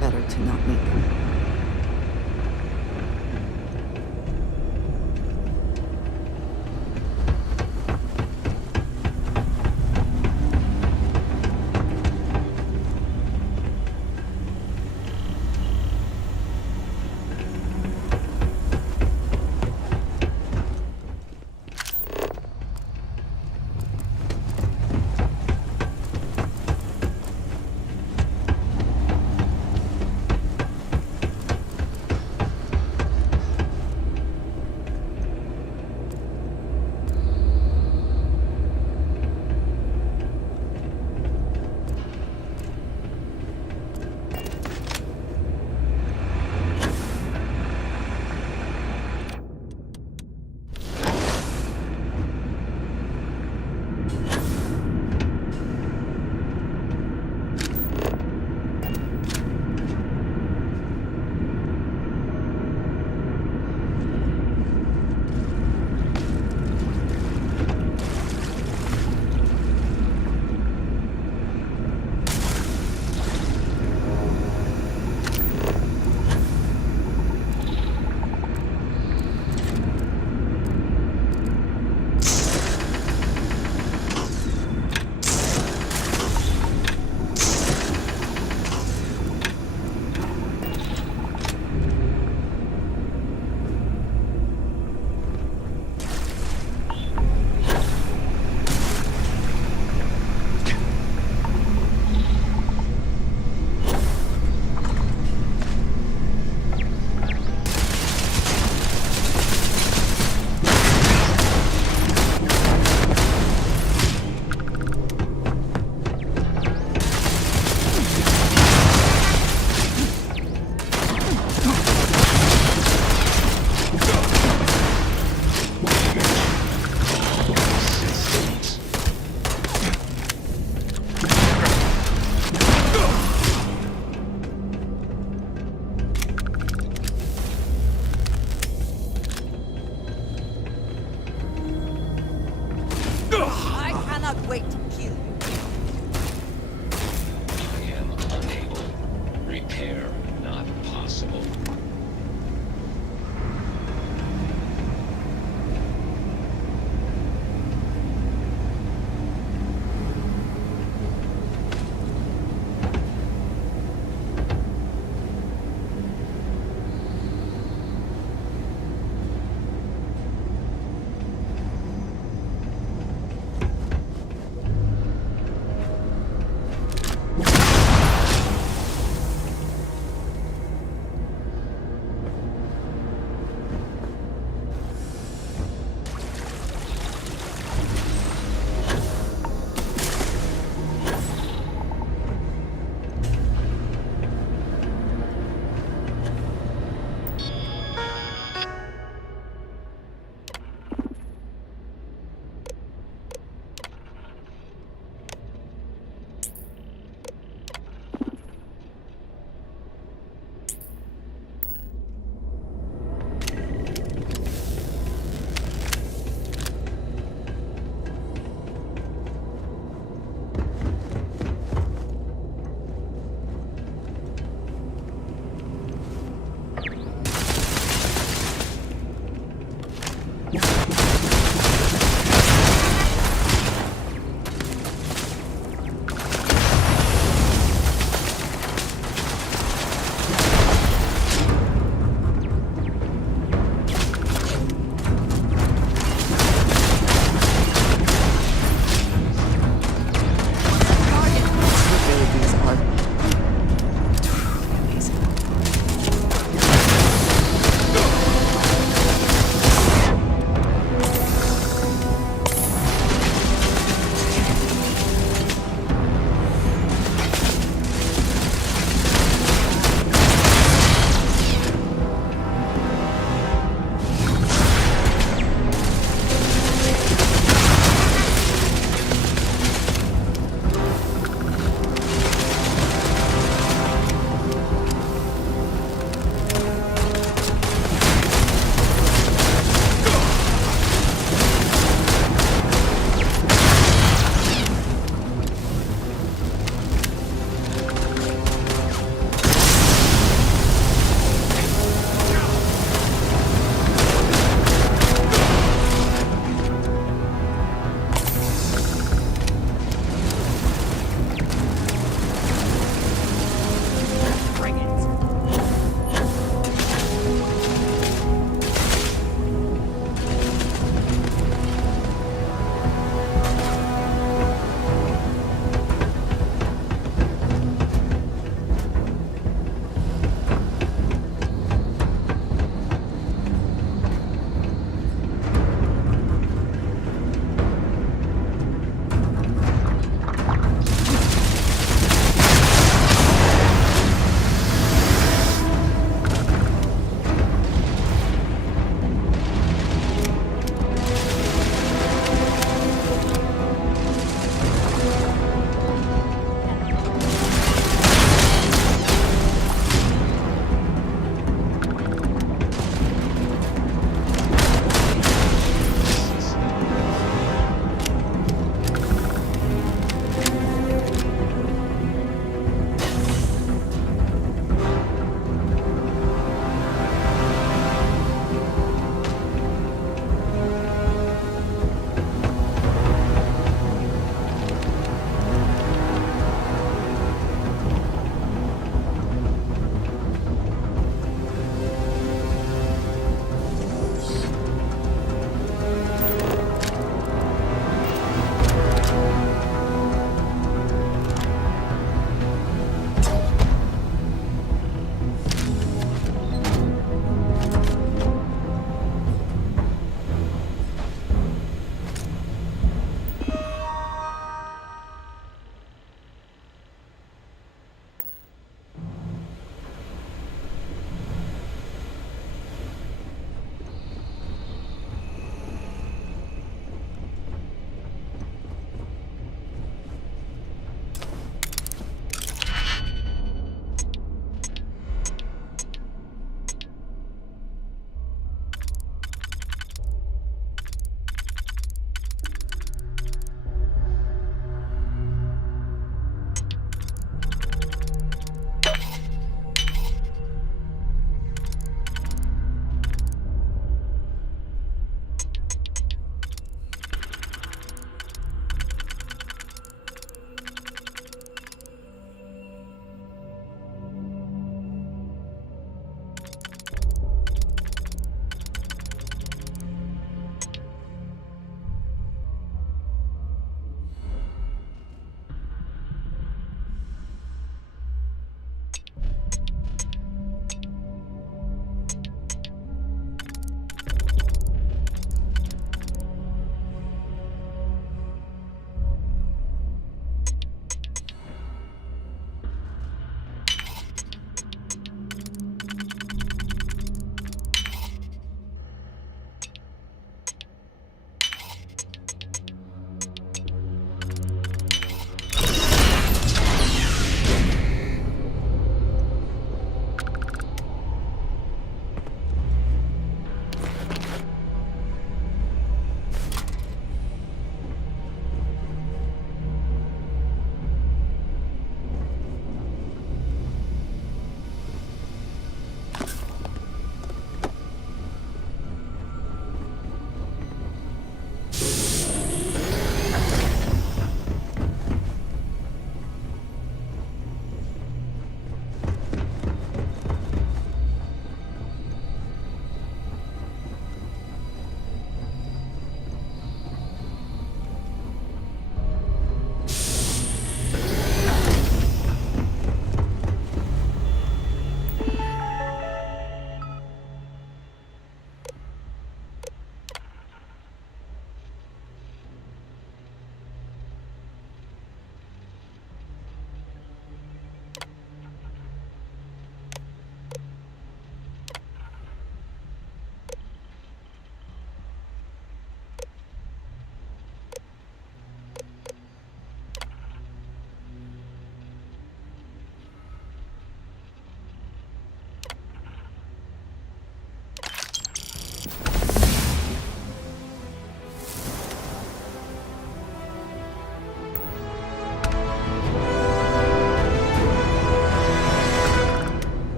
better to not need them.